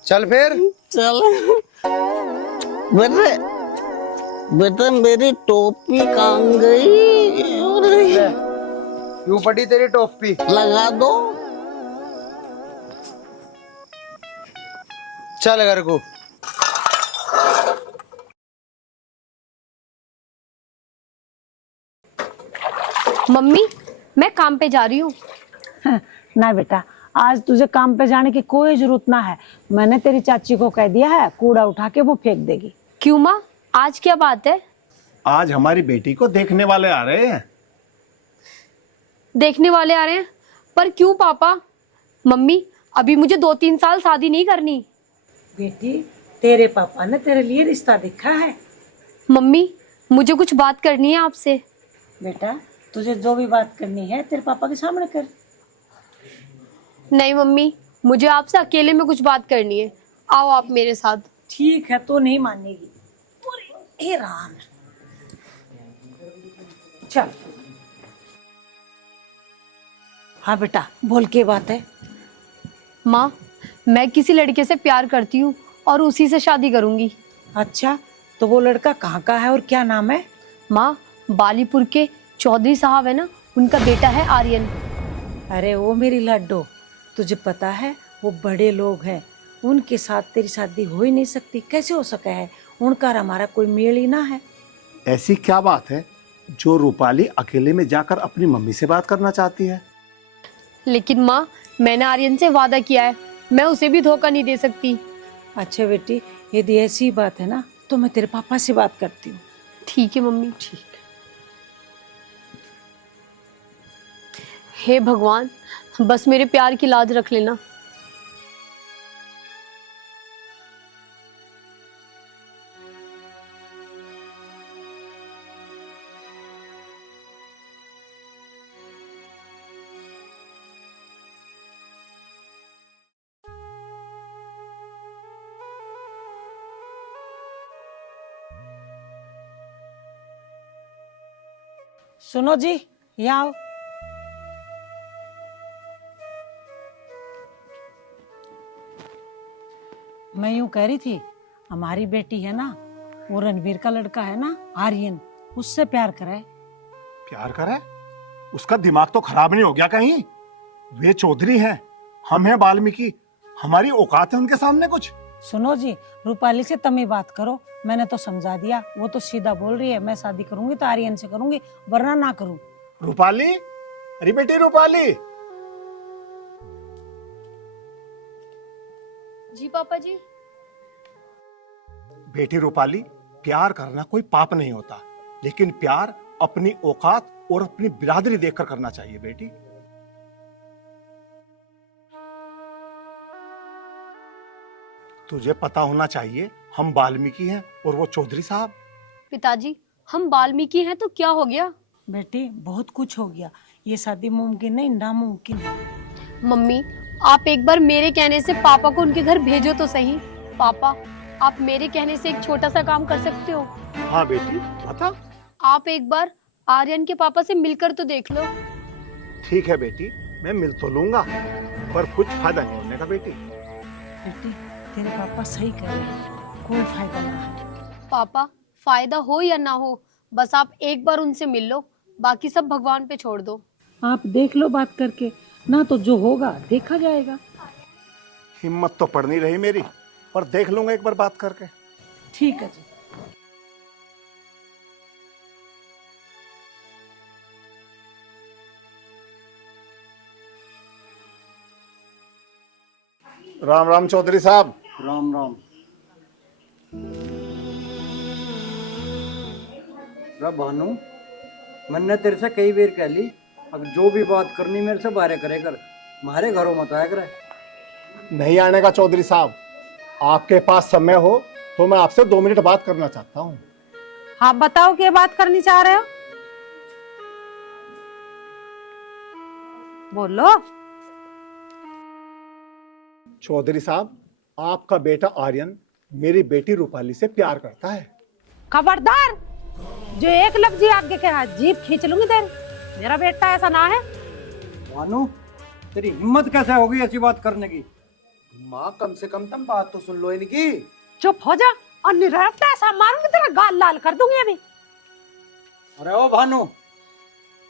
चल फिर चल। बेटे बेटे मेरी टोपी कहाँ गई? क्यों पड़ी तेरी टोपी? लगा दो। चल घर को। मम्मी, मैं काम पे जा रही हूँ। ना बेटा, आज तुझे काम पे जाने की कोई जरूरत ना है। मैंने तेरी चाची को कह दिया है, कूड़ा उठा के वो फेंक देगी। क्यों माँ, आज क्या बात है? आज हमारी बेटी को देखने वाले आ रहे हैं। देखने वाले आ रहे हैं? पर क्यों पापा? मम्मी, अभी मुझे 2-3 साल शादी नहीं करनी। बेटी, तेरे पापा ने तेरे लिए रिश्ता देखा है। मम्मी, मुझे कुछ बात करनी है आपसे। बेटा, तुझे जो भी बात करनी है तेरे पापा के सामने कर। नहीं मम्मी, मुझे आपसे अकेले में कुछ बात करनी है। आओ आप मेरे साथ। ठीक है, तो नहीं मानेगी। हे राम, चल। हाँ बेटा, बोल के बात है। माँ, मैं किसी लड़के से प्यार करती हूँ और उसी से शादी करूंगी। अच्छा, तो वो लड़का कहाँ का है और क्या नाम है? माँ, बालीपुर के चौधरी साहब है ना, उनका बेटा है आर्यन। अरे वो मेरी लड्डू, तुझे पता है वो बड़े लोग हैं, उनके साथ तेरी शादी हो ही नहीं सकती। कैसे हो सका है? उनका और हमारा कोई मेल ही ना है। ऐसी क्या बात है जो रूपाली अकेले में जाकर अपनी मम्मी से बात करना चाहती है? लेकिन माँ, मैंने आर्यन से वादा किया है, मैं उसे भी धोखा नहीं दे सकती। अच्छा बेटी, यदि ऐसी बात है ना तो मैं तेरे पापा से बात करती हूँ। ठीक है मम्मी। ठीक है। हे भगवान, बस मेरे प्यार की लाज रख लेना। सुनो जी, यहाँ आओ। मैं यूं कह रही थी, हमारी बेटी है ना, वो रणवीर का लड़का है ना आर्यन, उससे प्यार करे। प्यार करे? उसका दिमाग तो खराब नहीं हो गया कहीं? वे चौधरी हैं, हम हैं वाल्मीकि, हमारी औकात है उनके सामने कुछ? सुनो जी, रूपाली से तमी बात करो। मैंने तो समझा दिया, वो तो सीधा बोल रही है मैं शादी करूंगी तो आर्यन से करूंगी, वरना ना करूं। रूपाली, अरे बेटी रूपाली। जी पापा जी। बेटी रूपाली, प्यार करना कोई पाप नहीं होता, लेकिन प्यार अपनी औकात और अपनी बिरादरी देखकर करना चाहिए बेटी। तुझे पता होना चाहिए हम वाल्मीकि हैं और वो चौधरी साहब। पिताजी, हम वाल्मीकि हैं तो क्या हो गया? बेटी बहुत कुछ हो गया, ये शादी मुमकिन नहीं, नामुमकिन है। मम्मी, आप एक बार मेरे कहने से पापा को उनके घर भेजो तो सही। पापा, आप मेरे कहने से एक छोटा सा काम कर सकते हो। हाँ बेटी, बता। आप एक बार आर्यन के पापा से मिलकर तो देख लो। ठीक है बेटी, मैं मिल तो लूंगा, पर कुछ फायदा नहीं होने का बेटी। बेटी तेरे पापा सही कह रहे हैं, कोई फायदा ना है। पापा, फायदा हो या ना हो, बस आप एक बार उनसे मिल लो, बाकी सब भगवान पे छोड़ दो। आप देख लो बात करके, ना तो जो होगा देखा जाएगा। हिम्मत तो पड़ नहीं रही मेरी, पर देख लूंगा एक बार बात करके। ठीक है जी। राम राम चौधरी साहब। राम राम। भानु, मैंने तेरे से कई बार कह ली, अब जो भी बात करनी मेरे से बाहर करे कर, हमारे घरों मत आया करे। नहीं आने का चौधरी साहब, आपके पास समय हो तो मैं आपसे 2 मिनट बात करना चाहता हूँ। आप बताओ क्या बात करनी चाह रहे हो, बोलो। चौधरी साहब, आपका बेटा आर्यन मेरी बेटी रूपाली से प्यार करता है। खबरदार, जो एक लफ्ज आगे के हाथ जीभ खींच लूंगी तेरी। मेरा बेटा ऐसा ना है। भानु, तेरी हिम्मत कैसे होगी ऐसी बात करने की? माँ, कम से कम तुम बात तो सुन लो इनकी। चुप हो जा, और निरफ्ता ऐसा मारूंगी तेरा गाल लाल कर दूंगी अभी। अरे ओ भानु,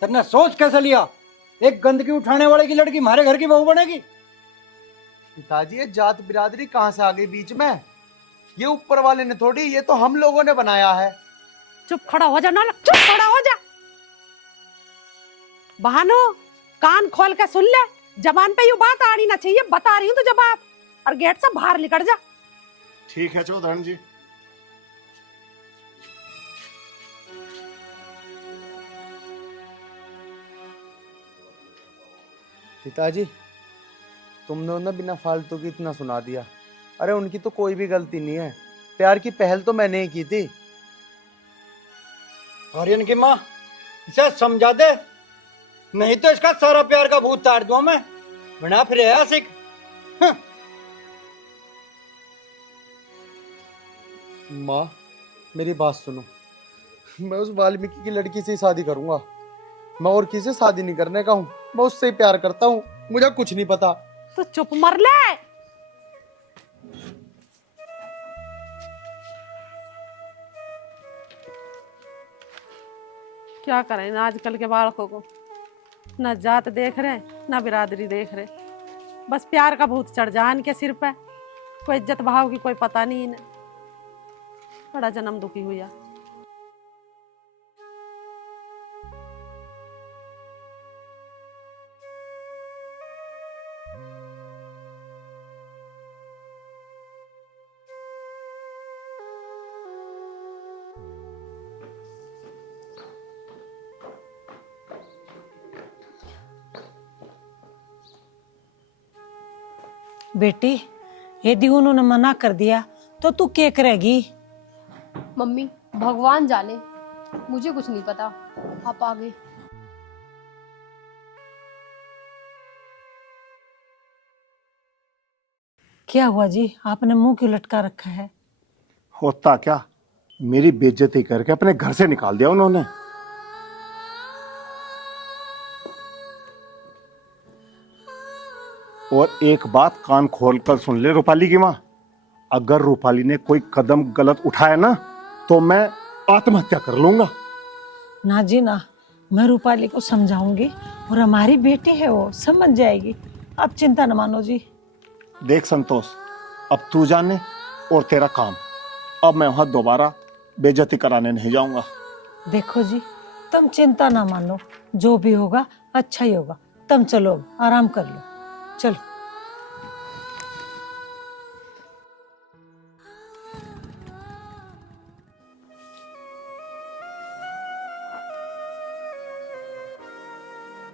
तेने सोच कैसे लिया? एक गंदगी उठाने वाले की लड़की हमारे घर की बहू बनेगी? पिताजी, ये जात बिरादरी कहाँ से आ गई बीच में? ये ऊपर वाले ने थोड़ी, ये तो हम लोगों ने बनाया है। चुप खड़ा हो जा ना, चुप खड़ा हो जा। बहानो, कान खोल के सुन ले, जबान पे यूं बात आनी ना चाहिए, बता रही हूँ तो जवाब, और गेट से बाहर निकल जा। ठीक है चौधरी जी। पिताजी, तुमने उन्हें बिना फालतू की इतना सुना दिया। अरे उनकी तो कोई भी गलती नहीं है, प्यार की पहल तो मैंने ही की थी। आर्यन की माँ, इसे समझा दे, नहीं तो इसका सारा प्यार का भूत तार दूं मैं, बना फिर आशिक। माँ, मेरी बात सुनो, मैं उस वाल्मीकि की लड़की से ही शादी करूंगा। मैं और किसी से शादी नहीं करने का हूँ, मैं उससे ही प्यार करता हूँ, मुझे कुछ नहीं पता। तो चुप मर ले। क्या करें ना आजकल के बालकों को, ना जात देख रहे ना बिरादरी देख रहे, बस प्यार का भूत चढ़ जा इनके सिर पे। कोई इज्जत भाव की कोई पता नहीं इन्हें। बड़ा जन्म दुखी हुआ। बेटी, यदि उन्होंने मना कर दिया तो तू क्या करेगी? मम्मी, भगवान जाने, मुझे कुछ नहीं पता। आप आगे। क्या हुआ जी, आपने मुंह क्यों लटका रखा है? होता क्या, मेरी बेइज्जती करके अपने घर से निकाल दिया उन्होंने। और एक बात कान खोलकर सुन ले रूपाली की माँ, अगर रूपाली ने कोई कदम गलत उठाया ना तो मैं आत्महत्या कर लूंगा। ना जी ना, मैं रूपाली को समझाऊंगी और हमारी बेटी है वो समझ जाएगी। आप चिंता न मानो जी। देख संतोष, अब तू जाने और तेरा काम। अब मैं वहां दोबारा बेइज्जती कराने नहीं जाऊंगा। देखो जी, तुम चिंता ना मानो, जो भी होगा अच्छा ही होगा। तुम चलो, आराम कर लो, चलो।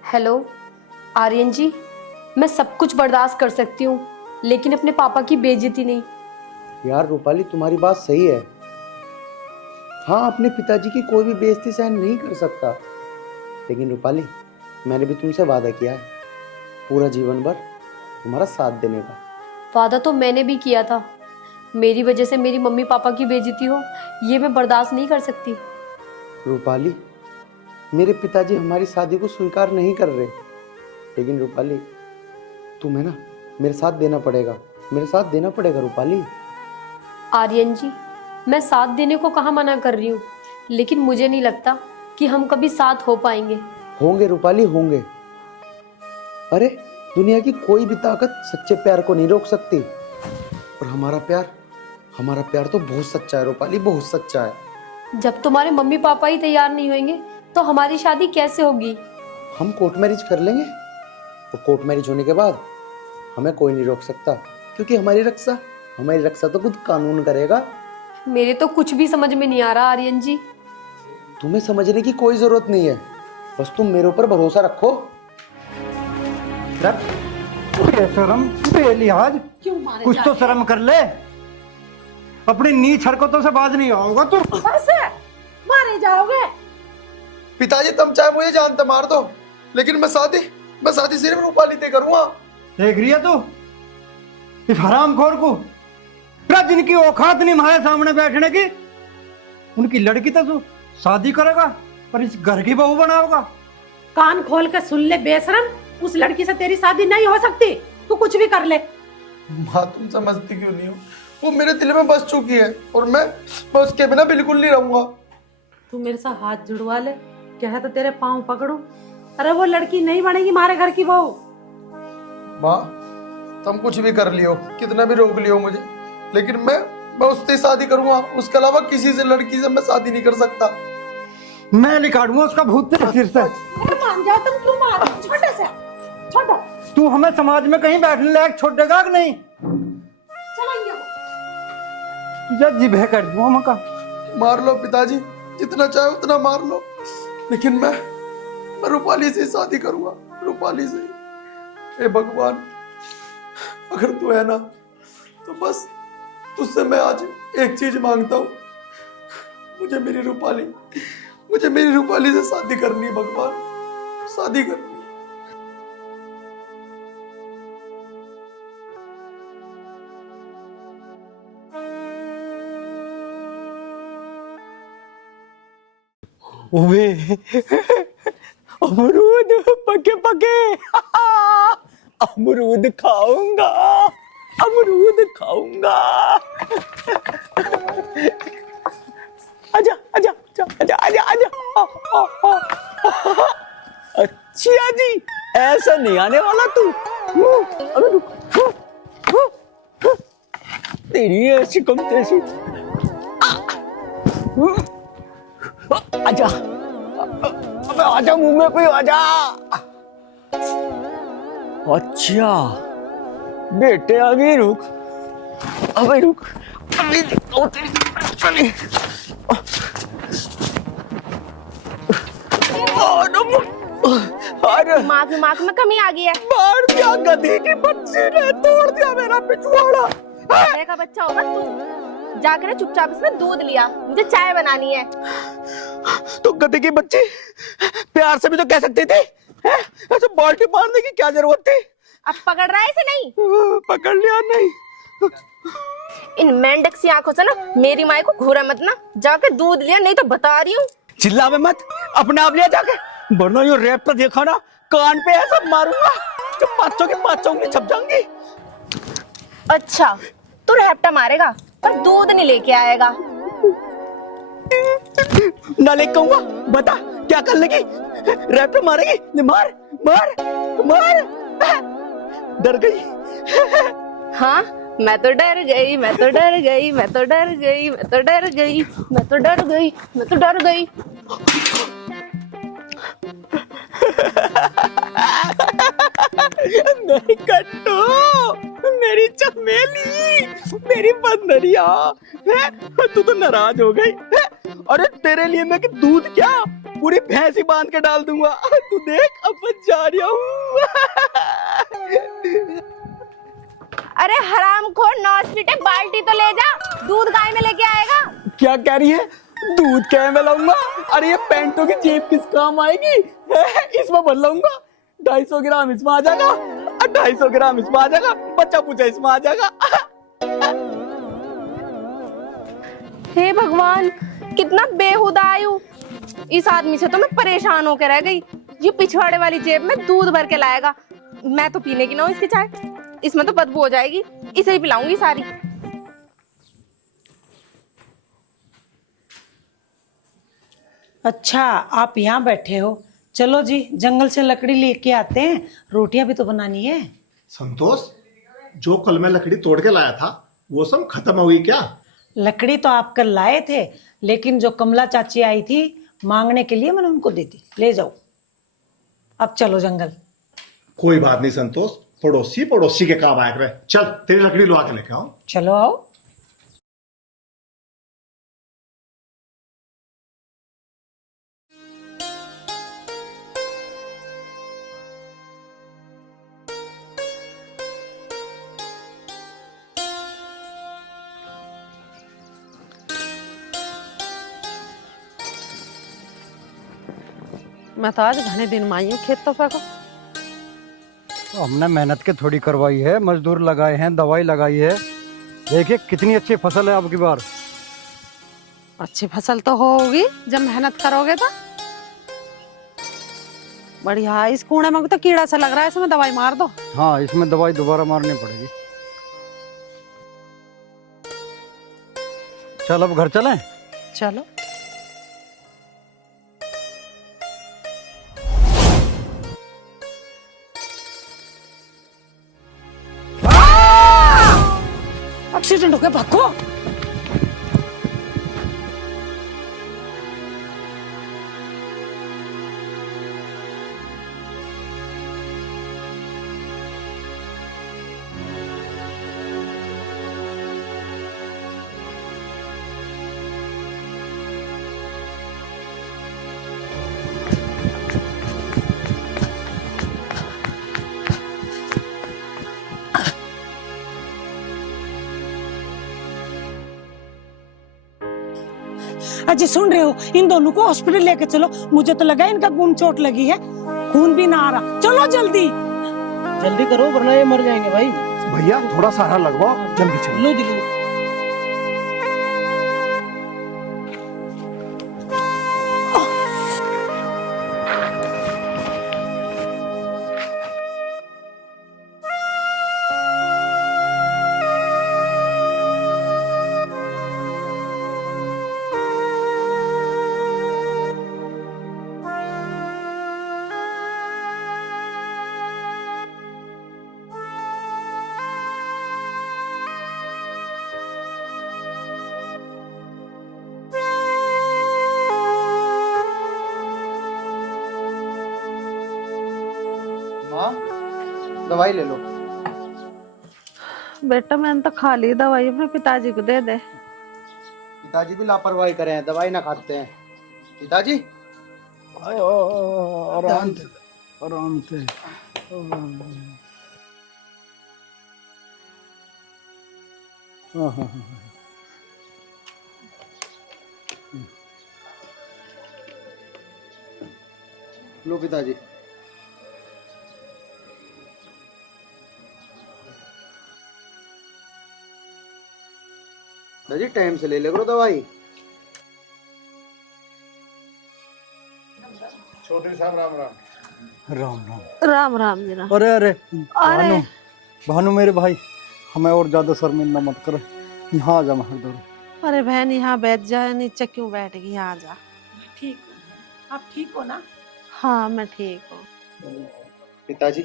हेलो आर्यन जी, मैं सब कुछ बर्दाश्त कर सकती हूँ, लेकिन अपने पापा की बेइज्जती नहीं। यार रूपाली, तुम्हारी बात सही है। हाँ, अपने पिताजी की कोई भी बेइज्जती सहन नहीं कर सकता, लेकिन रूपाली मैंने भी तुमसे वादा किया है पूरा जीवन भर तुम्हारा साथ देने का। वादा तो मैंने भी किया था। मेरी वजह से मेरी मम्मी पापा की बेइज्जती हो, ये मैं बर्दाश्त नहीं कर सकती। रूपाली, मेरे पिताजी हमारी शादी को स्वीकार नहीं कर रहे, लेकिन रूपाली तुम्हें ना मेरे साथ देना पड़ेगा, मेरे साथ देना पड़ेगा रूपाली। आर्यन जी, मैं साथ देने को कहाँ मना कर रही हूँ, लेकिन मुझे नहीं लगता कि हम कभी साथ हो पाएंगे। होंगे रूपाली, होंगे। अरे दुनिया की कोई भी ताकत सच्चे प्यार को नहीं रोक सकती, और हमारा प्यार तो बहुत सच्चा है रूपाली, बहुत सच्चा है। जब तुम्हारे मम्मी पापा ही तैयार नहीं होंगे तो हमारी शादी कैसे होगी? हम कोर्ट मैरिज कर लेंगे, और कोर्ट मैरिज होने के बाद हमें कोई नहीं रोक सकता, क्योंकि हमारी रक्षा तो खुद कानून करेगा। मेरे तो कुछ भी समझ में नहीं आ रहा आर्यन जी। तुम्हें समझने की कोई जरूरत नहीं है, बस तुम मेरे ऊपर भरोसा रखो। बेशरम, बेलिहाज, कुछ तो शर्म कर ले। अपनी नीच हरकतों से बाज नहीं आओगा तू। बस मारे जाओगे। पिताजी, तुम चाहे मुझे जान से मार दो, लेकिन मैं शादी सिर्फ रूपाली से करूंगा। देख रही है तू इस हरामखोर को? जिनकी औकात नहीं हमारे सामने बैठने की, उनकी लड़की तो तू शादी करेगा पर इस घर की बहू बनाओगा। कान खोल के सुन ले बेशरम, उस लड़की से तेरी शादी नहीं हो सकती। तू कुछ भी कर ले। माँ, तुम समझती क्यों नहीं हो? वो मेरे दिल में बस चुकी है, और मैं उसके बिना बिल्कुल नहीं रहूंगा। तू मेरे साथ हाथ जुड़वा ले, क्या है तो तेरे पाँव पकड़ू। अरे वो लड़की नहीं बनेगी हमारे घर की बहू। माँ, तुम कुछ भी कर लियो, कितना भी रोक लियो मुझे, लेकिन मैं उससे शादी करूंगा। उसके अलावा किसी से लड़की से मैं शादी नहीं कर सकता। मैं निकालूंगा उसका भूत तेरे सिर से। मान जाओ, तुम क्यों मार? छोटे से छोटा। तू हमें समाज में कहीं बैठने लायक छोड़ेगा कि नहीं? चलेंगे तुझे जिभे कर दूंगा मका। मार लो पिताजी, जितना चाहे उतना मार लो, लेकिन मैं रूपाली से शादी करूंगा, रूपाली से। हे भगवान, अगर तू है ना तो बस तुझसे मैं आज एक चीज मांगता हूँ, मुझे मेरी रूपाली से शादी करनी है भगवान, शादी करनी। ओए अमरूद पके पके अमरूद खाऊंगा, अमरूद खाऊंगा। आजा आजा आजा आजा आजा। अच्छा जी, ऐसा नहीं आने वाला तू। अबे रुक, तेरी ऐसी कम तैसी। आजा, अबे आजा, मुंह में कोई आजा। अच्छा बेटे, अभी रुक, अबे रुक, अभी चली। अरे दिमाग में कमी आ गई है। मार दिया गधी की बच्ची ने, तोड़ दिया मेरा पिछवाड़ा। बड़े का बच्चा होगा तू, जाकर चुपचाप इसमें दूध लिया, मुझे चाय बनानी है। तो गधे की बच्ची प्यार से भी तो कह सकती थी, ऐसे बाल्टी मारने की क्या जरूरत थी? अब पकड़ रहा है इसे? नहीं पकड़ लिया। नहीं, इन मेंढक सी आंखों से ना मेरी माँ को घूरा मत ना, जाके दूध लिया, नहीं तो बता रही हूँ। चिल्लावे मत, अपने आप लिया जाके, वरना यो रैप पे देखा ना, कान पे ऐसा मारूंगा जो पांचों की छप जाऊंगी। अच्छा, तू रैपटा मारेगा पर दूध नहीं लेके आएगा। नाले कहूंगा, बता क्या कर लेगी? रैप्टर मारेगी? मार मार मार। डर गई। हाँ, मैं तो डर गई, मैं तो डर गई, मैं तो डर गई, मैं तो डर गई, मैं तो डर गई, मैं तो डर गई। मेरी कट्टू, मेरी चमेली, मेरी बंदरिया, तू तो नाराज हो गई। अरे तेरे लिए मैं कि दूध क्या पूरी भैंस ही बांध के डाल दूंगा। तू देख अब मैं जा रहा हूँ। अरे हरामखोर, नौस बाल्टी तो ले जा, दूध गाय में लेके आएगा। क्या कह रही है? दूध क्या में लाऊंगा? अरे ये पैंटों की जेब किस काम आएगी? इसमें भर लाऊंगा, 250 ग्राम इसमें आ जाएगा, 250 ग्राम इसमें आ जाएगा, बच्चा पूछा इसमें आ जाएगा। हे भगवान, कितना बेहुदा आयु। इस आदमी से तो मैं परेशान होकर रह गई। ये पिछवाड़े वाली जेब में दूध भर के लाएगा। मैं तो पीने की ना हूं इसकी चाय, इसमें तो बदबू हो जाएगी। इसे ही पिलाऊंगी सारी। अच्छा, आप यहाँ बैठे हो? चलो जी, जंगल से लकड़ी लेके आते हैं, रोटियां भी तो बनानी है। संतोष, जो कल मैं लकड़ी तोड़ के लाया था वो सब खत्म हो गई क्या? लकड़ी तो आप कल लाए थे, लेकिन जो कमला चाची आई थी मांगने के लिए मैंने उनको दे दी। ले जाओ, अब चलो जंगल। कोई बात नहीं संतोष, पड़ोसी पड़ोसी के काम आया करे। चल तेरी लकड़ी लुआ के लेके आओ। चलो आओ। मैं तो आज घने दिन में आई हूँ खेत तो फेंको। हमने मेहनत के थोड़ी करवाई है, मजदूर लगाए हैं, दवाई लगाई है। देखिए कितनी अच्छी फसल है अब की बार। अच्छी फसल तो होगी जब मेहनत करोगे तो। बढ़िया। इस कूड़े में तो कीड़ा सा लग रहा है, इसमें दवाई मार दो। हाँ, इसमें दवाई दोबारा मारनी पड़ेगी। चल अब घर चलें। चलो। एक्सीडेंट हो गया, भागो। अजय सुन रहे हो, इन दोनों को हॉस्पिटल लेके चलो। मुझे तो लगा इनका खून चोट लगी है, खून भी ना आ रहा। चलो जल्दी जल्दी करो वरना ये मर जाएंगे भाई। भैया थोड़ा सहारा लगवाओ, जल्दी चलो। लो दिलो। माँ, दवाई ले लो। बेटा मैंने तो खा ली दवाई, अपने पिताजी को दे दे। पिताजी भी लापरवाही करे हैं, दवाई ना खाते हैं। पिताजी आराम से, आराम से। हाँ हाँ हाँ। लो पिताजी। पिताजी टाइम से ले ले करो दवाई। छोटे साहब राम राम। राम राम। राम राम जी राम। अरे अरे अरे भानु, भानु मेरे भाई, हमें और ज्यादा शर्मिंदा मत कर। यहाँ आ जा महदूर। अरे बहन यहाँ बैठ जाए, नीचे क्यों बैठ गई? आ जा। ठीक हूँ, आप ठीक हो ना? हाँ मैं ठीक हूँ। पिताजी,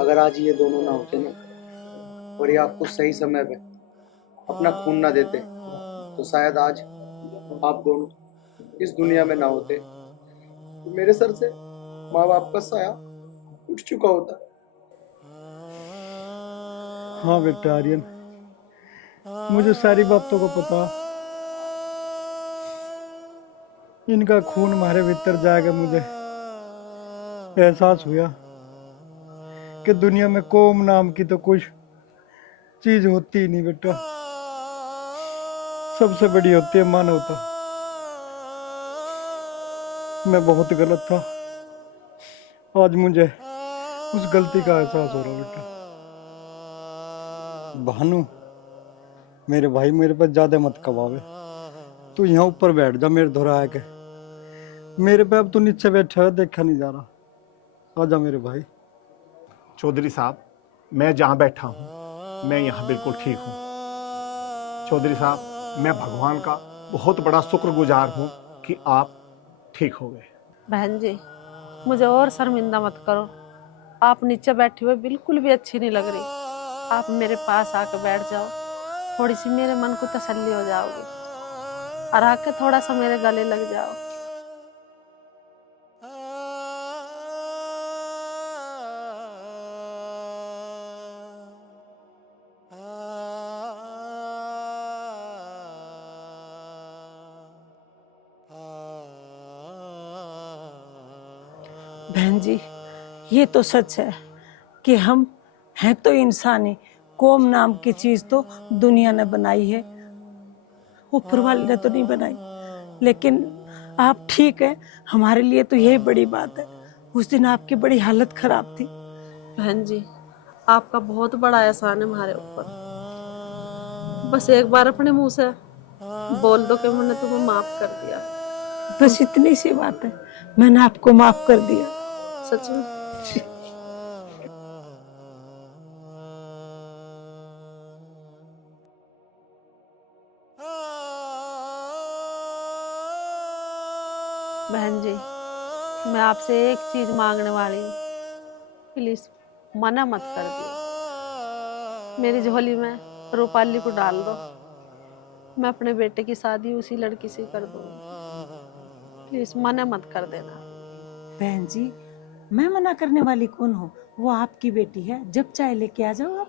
अगर आज ये दोनों ना होते ना और ये आपको सही समय पे अपना खून ना देते तो शायद आज आप दोनों इस दुनिया में ना होते। तो मेरे सर से माँ बाप का साया उठ चुका होता। हाँ बेटा आर्यन, मुझे सारी बातों को पता। इनका खून हमारे भीतर जाएगा, मुझे एहसास हुआ कि दुनिया में कौम नाम की तो कुछ चीज होती ही नहीं बेटा। सबसे बड़ी होती है मानवता। मैं बहुत गलत था, आज मुझे उस गलती का एहसास हो रहा बेटा। भानु, मेरे भाई मेरे पर ज्यादा मत कबावे। तू यहाँ ऊपर बैठ जा मेरे धोरा आके। मेरे पे अब तू नीचे बैठा है, देखा नहीं जा रहा। आजा मेरे भाई। चौधरी साहब, मैं जहाँ बैठा हूँ मैं यहाँ बिल्कुल ठीक हूँ। चौधरी साहब, मैं भगवान का बहुत बड़ा शुक्रगुजार हूँ कि आप ठीक हो गए। बहन जी मुझे और शर्मिंदा मत करो। आप नीचे बैठे हुए बिल्कुल भी अच्छी नहीं लग रही। आप मेरे पास आकर बैठ जाओ, थोड़ी सी मेरे मन को तसल्ली हो जाओगी। और आके थोड़ा सा मेरे गले लग जाओ। बहन जी ये तो सच है कि हम हैं तो इंसानी, कौम नाम की चीज तो दुनिया ने बनाई है, ऊपर वाले ने तो नहीं बनाई। लेकिन आप ठीक है, हमारे लिए तो यही बड़ी बात है। उस दिन आपकी बड़ी हालत खराब थी। बहन जी आपका बहुत बड़ा एहसान है हमारे ऊपर। बस एक बार अपने मुंह से बोल दो कि मैंने तुम्हें माफ कर दिया। बस इतनी सी बात है, मैंने आपको माफ कर दिया। सच में? बहन जी मैं आपसे एक चीज मांगने वाली हूँ, प्लीज मना मत कर दियो। मेरी झोली में रूपाली को डाल दो, मैं अपने बेटे की शादी उसी लड़की से कर दूंगी। प्लीज मना मत कर देना। बहन जी मैं मना करने वाली कौन हूँ? वो आपकी बेटी है, जब चाहे लेके आ जाओ आप।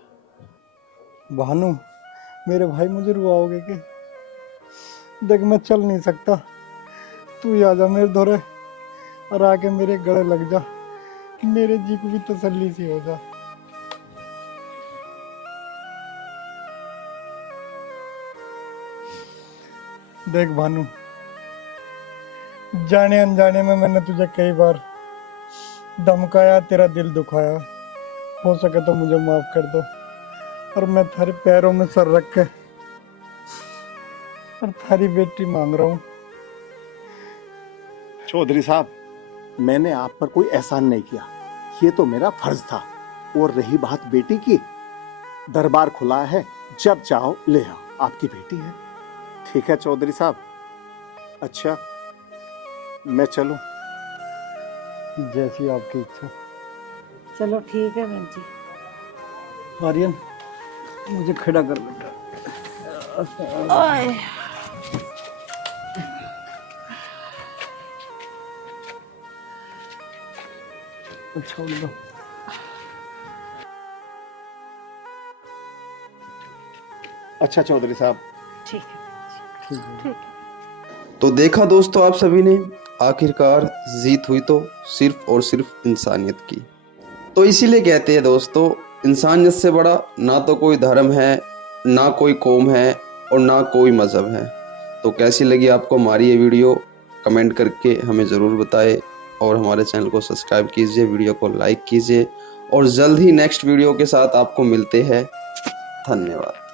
भानु, मेरे भाई मुझे रुआओगे कि? देख मैं चल नहीं सकता, तू ही आजा मेरे धोरे और आके मेरे गले लग जा, मेरे जी को भी तसल्ली सी हो जा। देख भानु, जाने अनजाने में मैंने तुझे कई बार धमकाया, तेरा दिल दुखाया। हो सके तो मुझे माफ कर दो, और मैं थारे पैरों में सर रख के और थारी बेटी मांग रहा हूँ। चौधरी साहब, मैंने आप पर कोई एहसान नहीं किया, ये तो मेरा फर्ज था। और रही बात बेटी की, दरबार खुला है, जब चाहो ले आओ, आपकी बेटी है। ठीक है चौधरी साहब। अच्छा मैं चलूं? जैसी आपकी इच्छा। चलो ठीक है बहन जी। आर्यन मुझे खड़ा कर बेटा। छोड़ दो। अच्छा चौधरी साहब। ठीक है। ठीक है। तो देखा दोस्तों आप सभी ने, आखिरकार जीत हुई तो सिर्फ और सिर्फ इंसानियत की। तो इसीलिए कहते हैं दोस्तों, इंसानियत से बड़ा ना तो कोई धर्म है, ना कोई कौम है और ना कोई मज़हब है। तो कैसी लगी आपको हमारी ये वीडियो, कमेंट करके हमें ज़रूर बताएं और हमारे चैनल को सब्सक्राइब कीजिए, वीडियो को लाइक कीजिए और जल्द ही नेक्स्ट वीडियो के साथ आपको मिलते हैं। धन्यवाद।